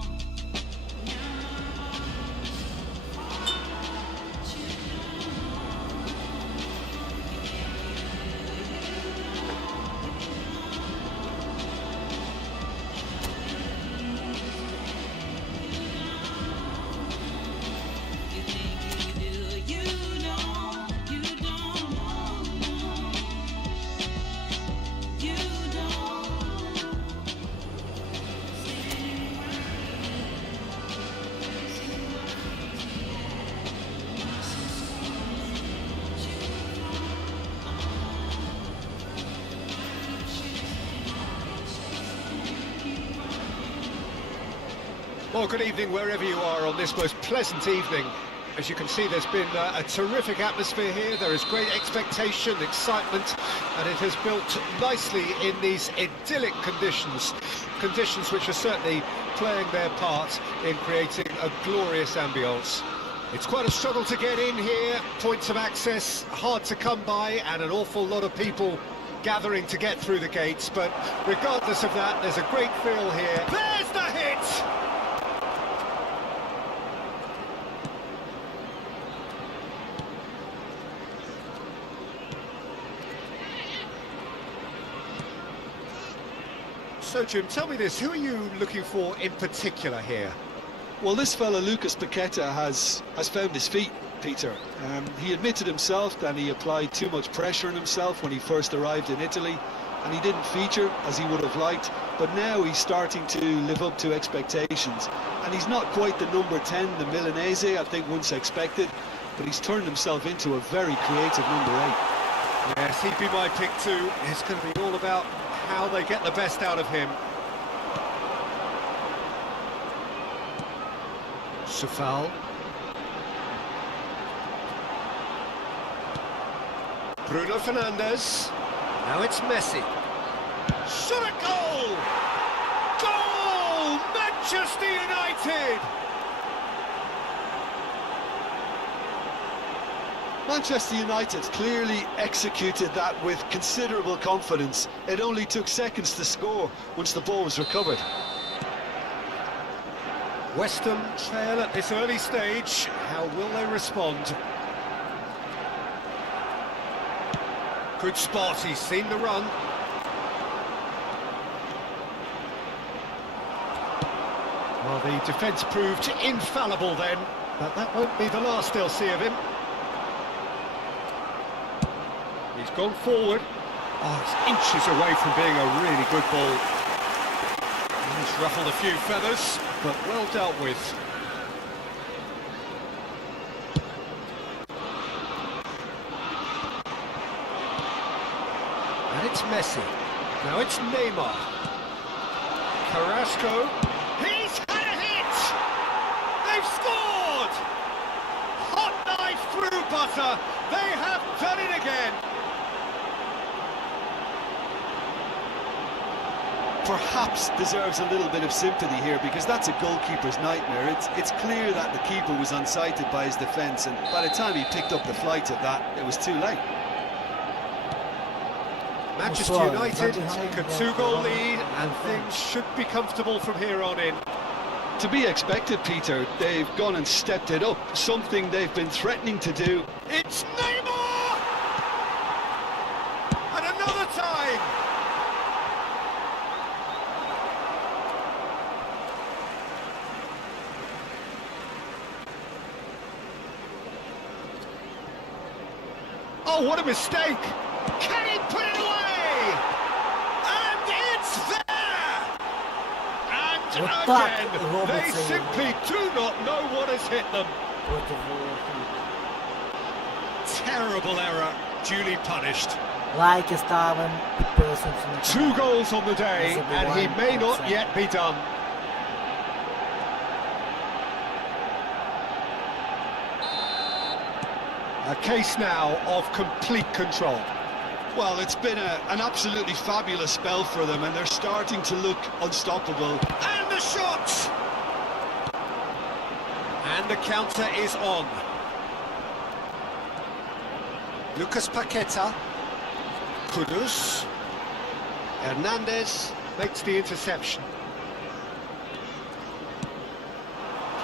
Well, good evening wherever you are on this most pleasant evening. As you can see, there's been a terrific atmosphere here. There is great expectation, excitement, and it has built nicely in these idyllic conditions. Conditions which are certainly playing their part in creating a glorious ambience. It's quite a struggle to get in here, points of access hard to come by, and an awful lot of people gathering to get through the gates, but regardless of that, there's a great feel here. There's the hit! So, Jim, tell me this, who are you looking for in particular here? Well, this fella, Lucas Paqueta, has found his feet, Peter. He admitted himself that he applied too much pressure on himself when he first arrived in Italy, and he didn't feature as he would have liked, but now he's starting to live up to expectations. And he's not quite the number 10, the Milanese, I think once expected, but he's turned himself into a very creative number 8. Yes, he'd be my pick too. It's going to be all about how they get the best out of him. Sufal. Bruno Fernandes. Now it's Messi. Shot a goal! Goal! Manchester United! Manchester United clearly executed that with considerable confidence. It only took seconds to score once the ball was recovered. West Ham trail at this early stage. How will they respond? Good spot, he's seen the run. Well, the defence proved infallible then, but that won't be the last they'll see of him. He's gone forward. Oh, it's inches away from being a really good ball. He's ruffled a few feathers, but well dealt with. And it's Messi. Now it's Neymar. Carrasco. He's had a hit! They've scored! Hot knife through butter. They have done it again. Perhaps deserves a little bit of sympathy here, because that's a goalkeeper's nightmare. It's clear that the keeper was unsighted by his defence, and by the time he picked up the flight of that, it was too late. Manchester United take a 2-goal lead, and things should be comfortable from here on in. To be expected, Peter. They've gone and stepped it up, something they've been threatening to do. It's Neymar! And another time! Oh, what a mistake! Can he put it away? And it's there! And again, they simply do not know what has hit them. Terrible error, duly punished. Лайки ставим, підписуємося на 2 goals on the day, and he may not yet be done. A case now of complete control. Well, it's been an absolutely fabulous spell for them, and they're starting to look unstoppable. And the shot! And the counter is on. Lucas Paqueta. Kudus. Hernandez makes the interception.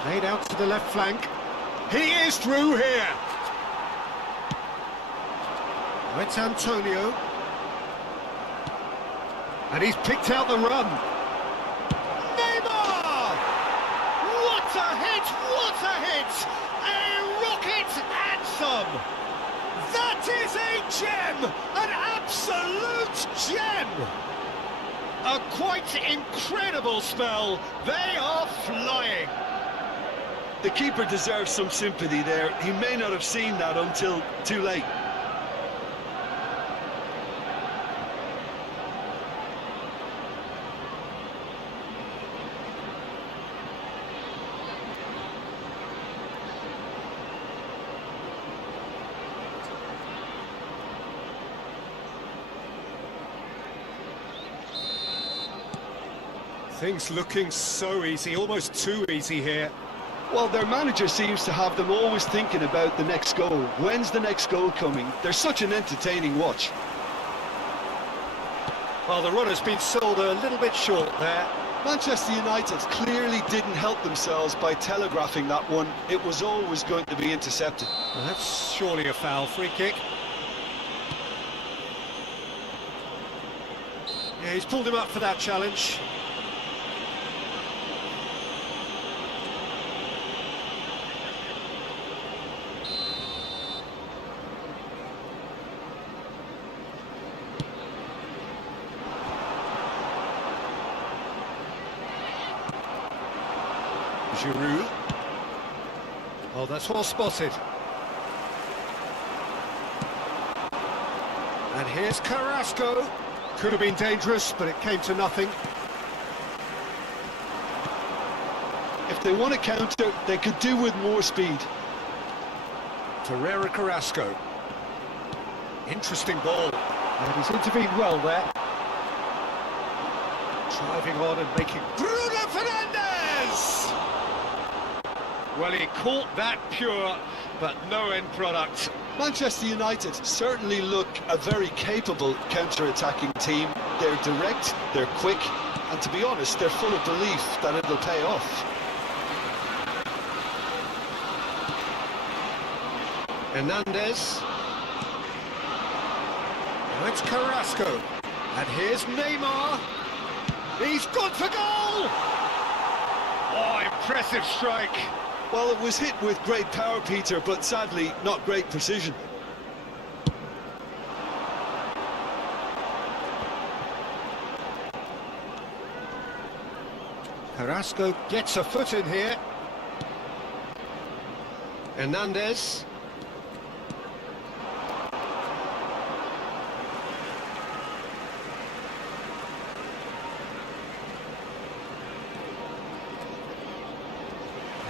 Played out to the left flank. He is through here. It's Antonio. And he's picked out the run. Neymar! What a hit! What a hit! A rocket and some! That is a gem! An absolute gem! A quite incredible spell. They are flying. The keeper deserves some sympathy there. He may not have seen that until too late. Things looking so easy, almost too easy here. Well, their manager seems to have them always thinking about the next goal. When's the next goal coming? They're such an entertaining watch. Well, the runner's been sold a little bit short there. Manchester United clearly didn't help themselves by telegraphing that one. It was always going to be intercepted. Well, that's surely a foul. Free kick. Yeah, he's pulled him up for that challenge. Giroud. Oh, that's well spotted. And here's Carrasco. Could have been dangerous, but it came to nothing. If they want to counter, they could do with more speed. Torreira Carrasco. Interesting ball. And he's intervened well there. Driving on and making... Bruno Fernandes! Well, he caught that pure, but no end product. Manchester United certainly look a very capable counter-attacking team. They're direct, they're quick, and to be honest, they're full of belief that it'll pay off. Hernandez. Now it's Carrasco. And here's Neymar. He's good for goal! Oh, impressive strike. Well, it was hit with great power, Peter, but sadly, not great precision. Carrasco gets a foot in here. Hernandez.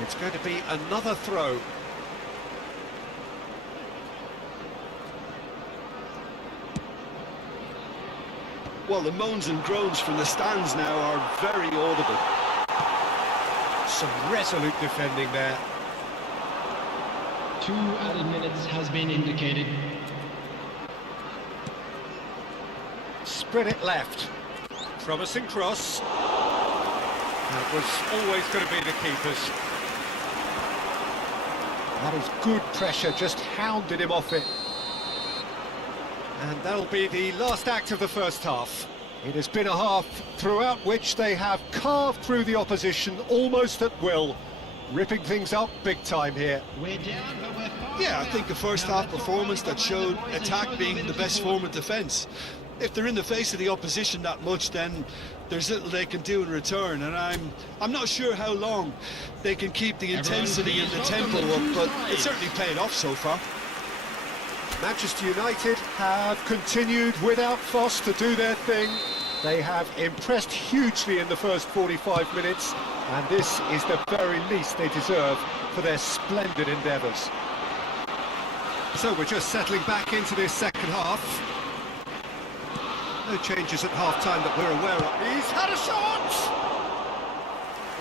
It's going to be another throw. Well, the moans and groans from the stands now are very audible. Some resolute defending there. 2 added minutes has been indicated. Spread it left. Promising cross. That was always going to be the keeper's. That is good pressure, just hounded him off it. And that'll be the last act of the first half. It has been a half throughout which they have carved through the opposition almost at will, ripping things up big time here. We're down, but we're far. Yeah, I think a first-half performance that showed attack being the best form of defence. If they're in the face of the opposition that much, then there's little they can do in return, and I'm not sure how long they can keep the intensity and the tempo up, but it's certainly paid off so far. Manchester United have continued without fuss to do their thing. They have impressed hugely in the first 45 minutes, and this is the very least they deserve for their splendid endeavours. So we're just settling back into this second half. No changes at half-time that we're aware of. He's had a shot!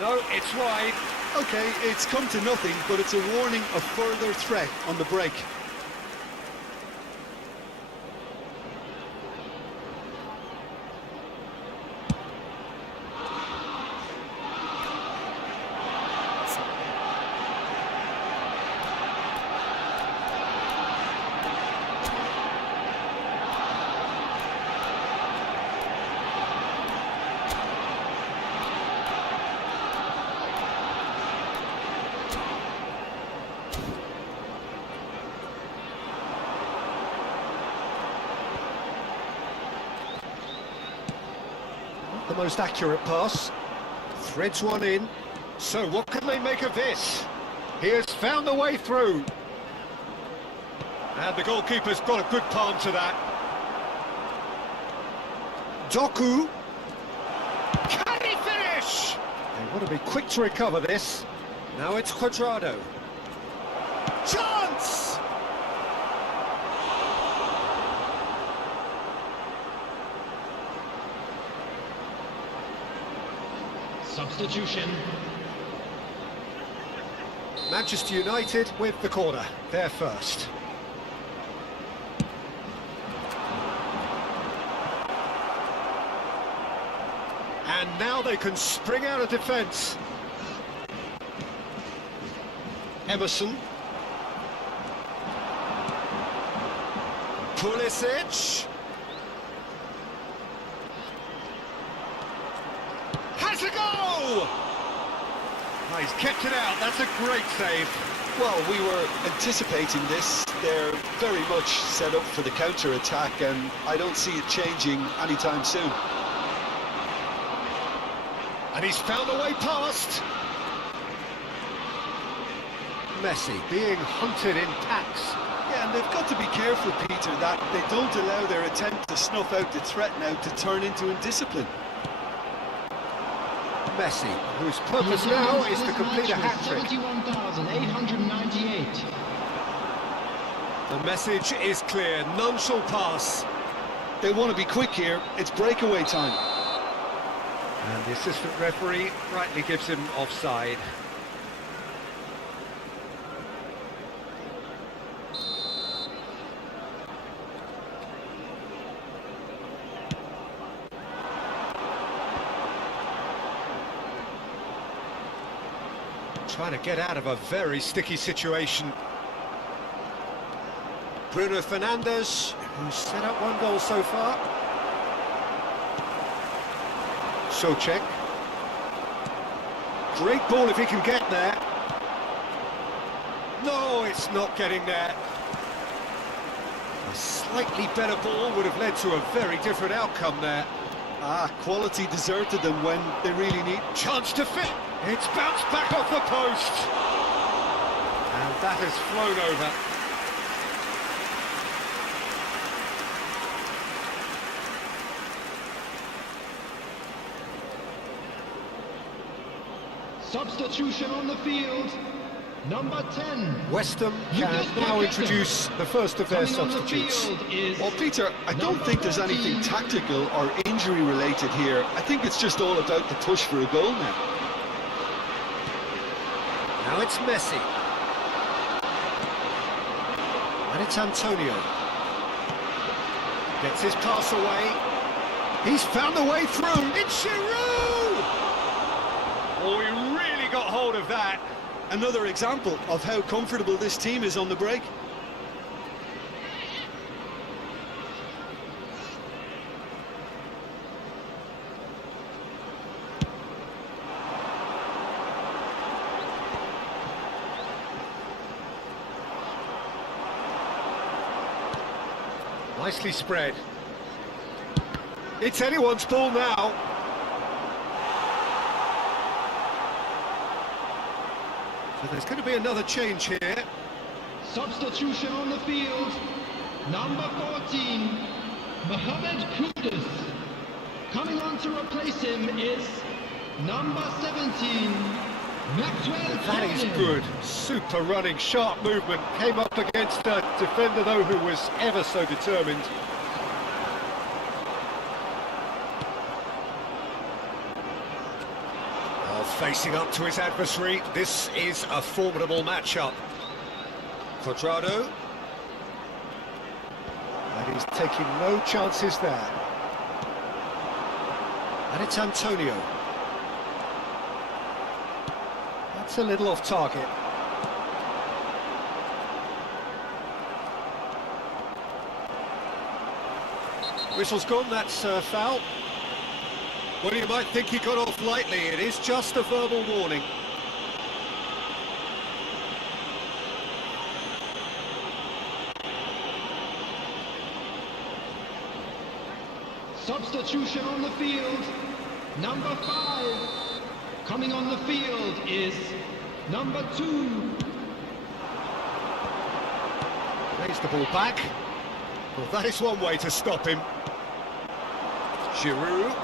No, it's wide. OK, it's come to nothing, but it's a warning of further threat on the break. The most accurate pass. Threads one in. So what can they make of this? He has found the way through. And the goalkeeper's got a good palm to that. Doku. Can he finish? They want to be quick to recover this. Now it's Cuadrado. Chance! Substitution. Manchester United with the corner. They're first. And now they can spring out of defence. Emerson. Pulisic. Has a goal! Oh, he's kept it out. That's a great save. Well, we were anticipating this. They're very much set up for the counter-attack, and I don't see it changing anytime soon. And he's found a way past. Messi being hunted in packs. Yeah, and they've got to be careful, Peter, that they don't allow their attempt to snuff out the threat now to turn into indiscipline. Messi, whose purpose now is to complete a hat-trick. 71,898. The message is clear, none shall pass. They want to be quick here, it's breakaway time. And the assistant referee rightly gives him offside. Trying to get out of a very sticky situation. Bruno Fernandes, who's set up one goal so far. Souček. Great ball if he can get there. No, it's not getting there. A slightly better ball would have led to a very different outcome there. Quality deserted them when they really need. Chance to fit. It's bounced back off the post. And that has flown over. Substitution on the field. Number 10. West Ham can now introduce the first of their substitutes. Well, Peter, I don't think there's anything tactical or injury related here. I think it's just all about the push for a goal now. Now it's Messi. And it's Antonio. Gets his pass away. He's found a way through. It's Giroud! Oh, he really got hold of that. Another example of how comfortable this team is on the break. Nicely spread. It's anyone's ball now. So there's going to be another change here. Substitution on the field. Number 14, Mohamed Kudus. Coming on to replace him is number 17, Maxwell. That is Cornet. good. Super running, sharp movement. Came up against a defender, though, who was ever so determined. Facing up to his adversary, this is a formidable matchup. Quadrado. And he's taking no chances there. And it's Antonio. That's a little off target. Whistle's gone, that's foul. Well, you might think he got off lightly. It is just a verbal warning. Substitution on the field. Number 5. Coming on the field is number 2. Plays the ball back. Well, that is one way to stop him. Giroud.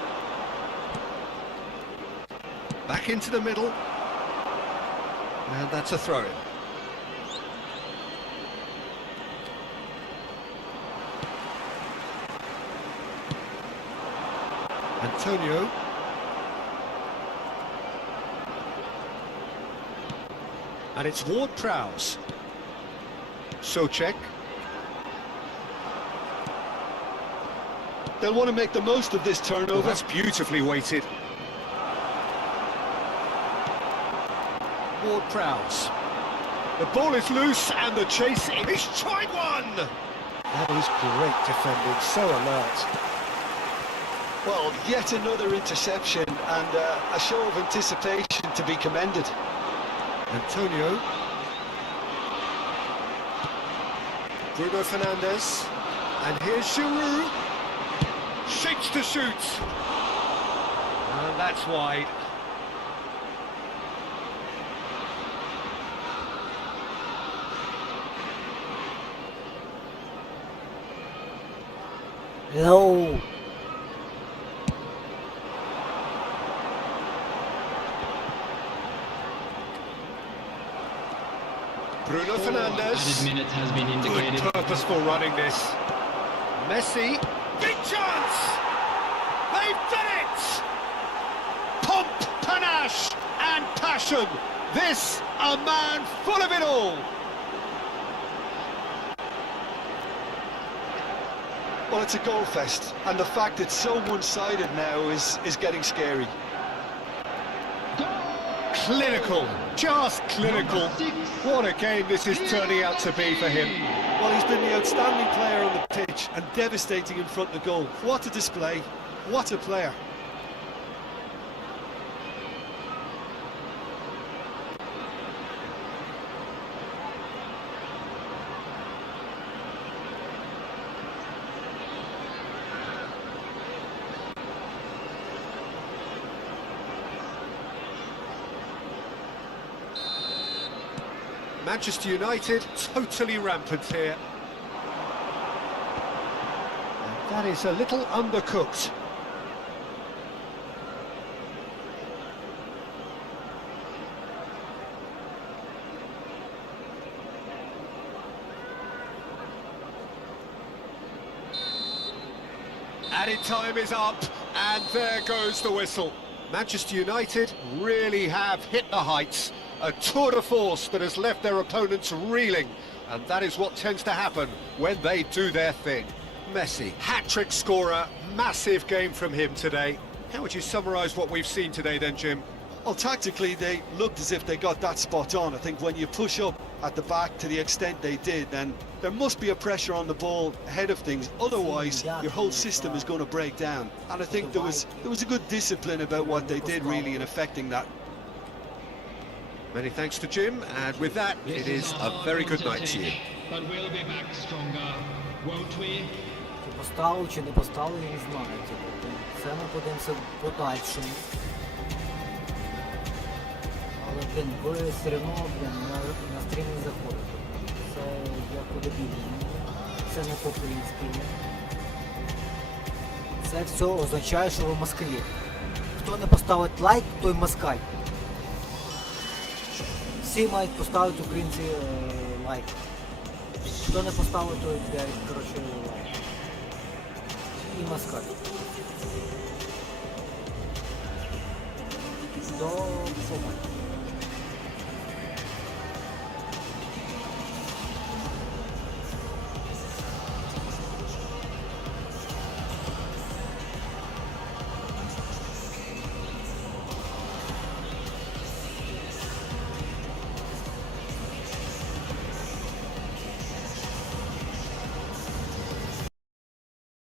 Back into the middle. And that's a throw-in. Antonio. And it's Ward-Prowse. Socek. They'll want to make the most of this Oh, turnover. that's beautifully weighted. Ward-Prowse. The ball is loose and the chase in. He's tried one! That is great defending, so alert. Well, yet another interception and a show of anticipation to be commended. Antonio. Bruno Fernandes. And here's Giroud. Shapes to shoot. And that's wide. Low. Bruno Fernandes. Added minute has been Good indicated. purposeful running this. Messi. Big chance! They've done it! Pomp, panache and passion. This, a man full of it all. Well, it's a goal fest, and the fact it's so one-sided now is getting scary. Clinical, just clinical. Number 6. What a game this is turning out to be for him. Well, he's been the outstanding player on the pitch and devastating in front of goal. What a display, what a player. Manchester United totally rampant here. And that is a little undercooked. Added time is up, and there goes the whistle. Manchester United really have hit the heights. A tour de force that has left their opponents reeling, and that is what tends to happen when they do their thing. Messi, hat-trick scorer, massive game from him today. How would you summarise what we've seen today then, Jim? Well, tactically, they looked as if they got that spot on. I think when you push up at the back to the extent they did, then there must be a pressure on the ball ahead of things. Otherwise, your whole system is going to break down. And I think there was a good discipline about what they did, really, in affecting that. Many thanks to Jim, and with that, it is a very good night to you. But we'll be back stronger, won't we? Чи поставив, чи не поставив, я не знаю. Це ми подивимося в подальшому. Але, блін, ви все одно, блін, на стрім не заходите. Це як подобільне. Це не по-українськи. Це все означає, що ви москалі. Хто не поставить лайк, той москаль. Всі мають поставити українці лайк. Хто не поставить, то коротше лайк. І москаль. До побачення.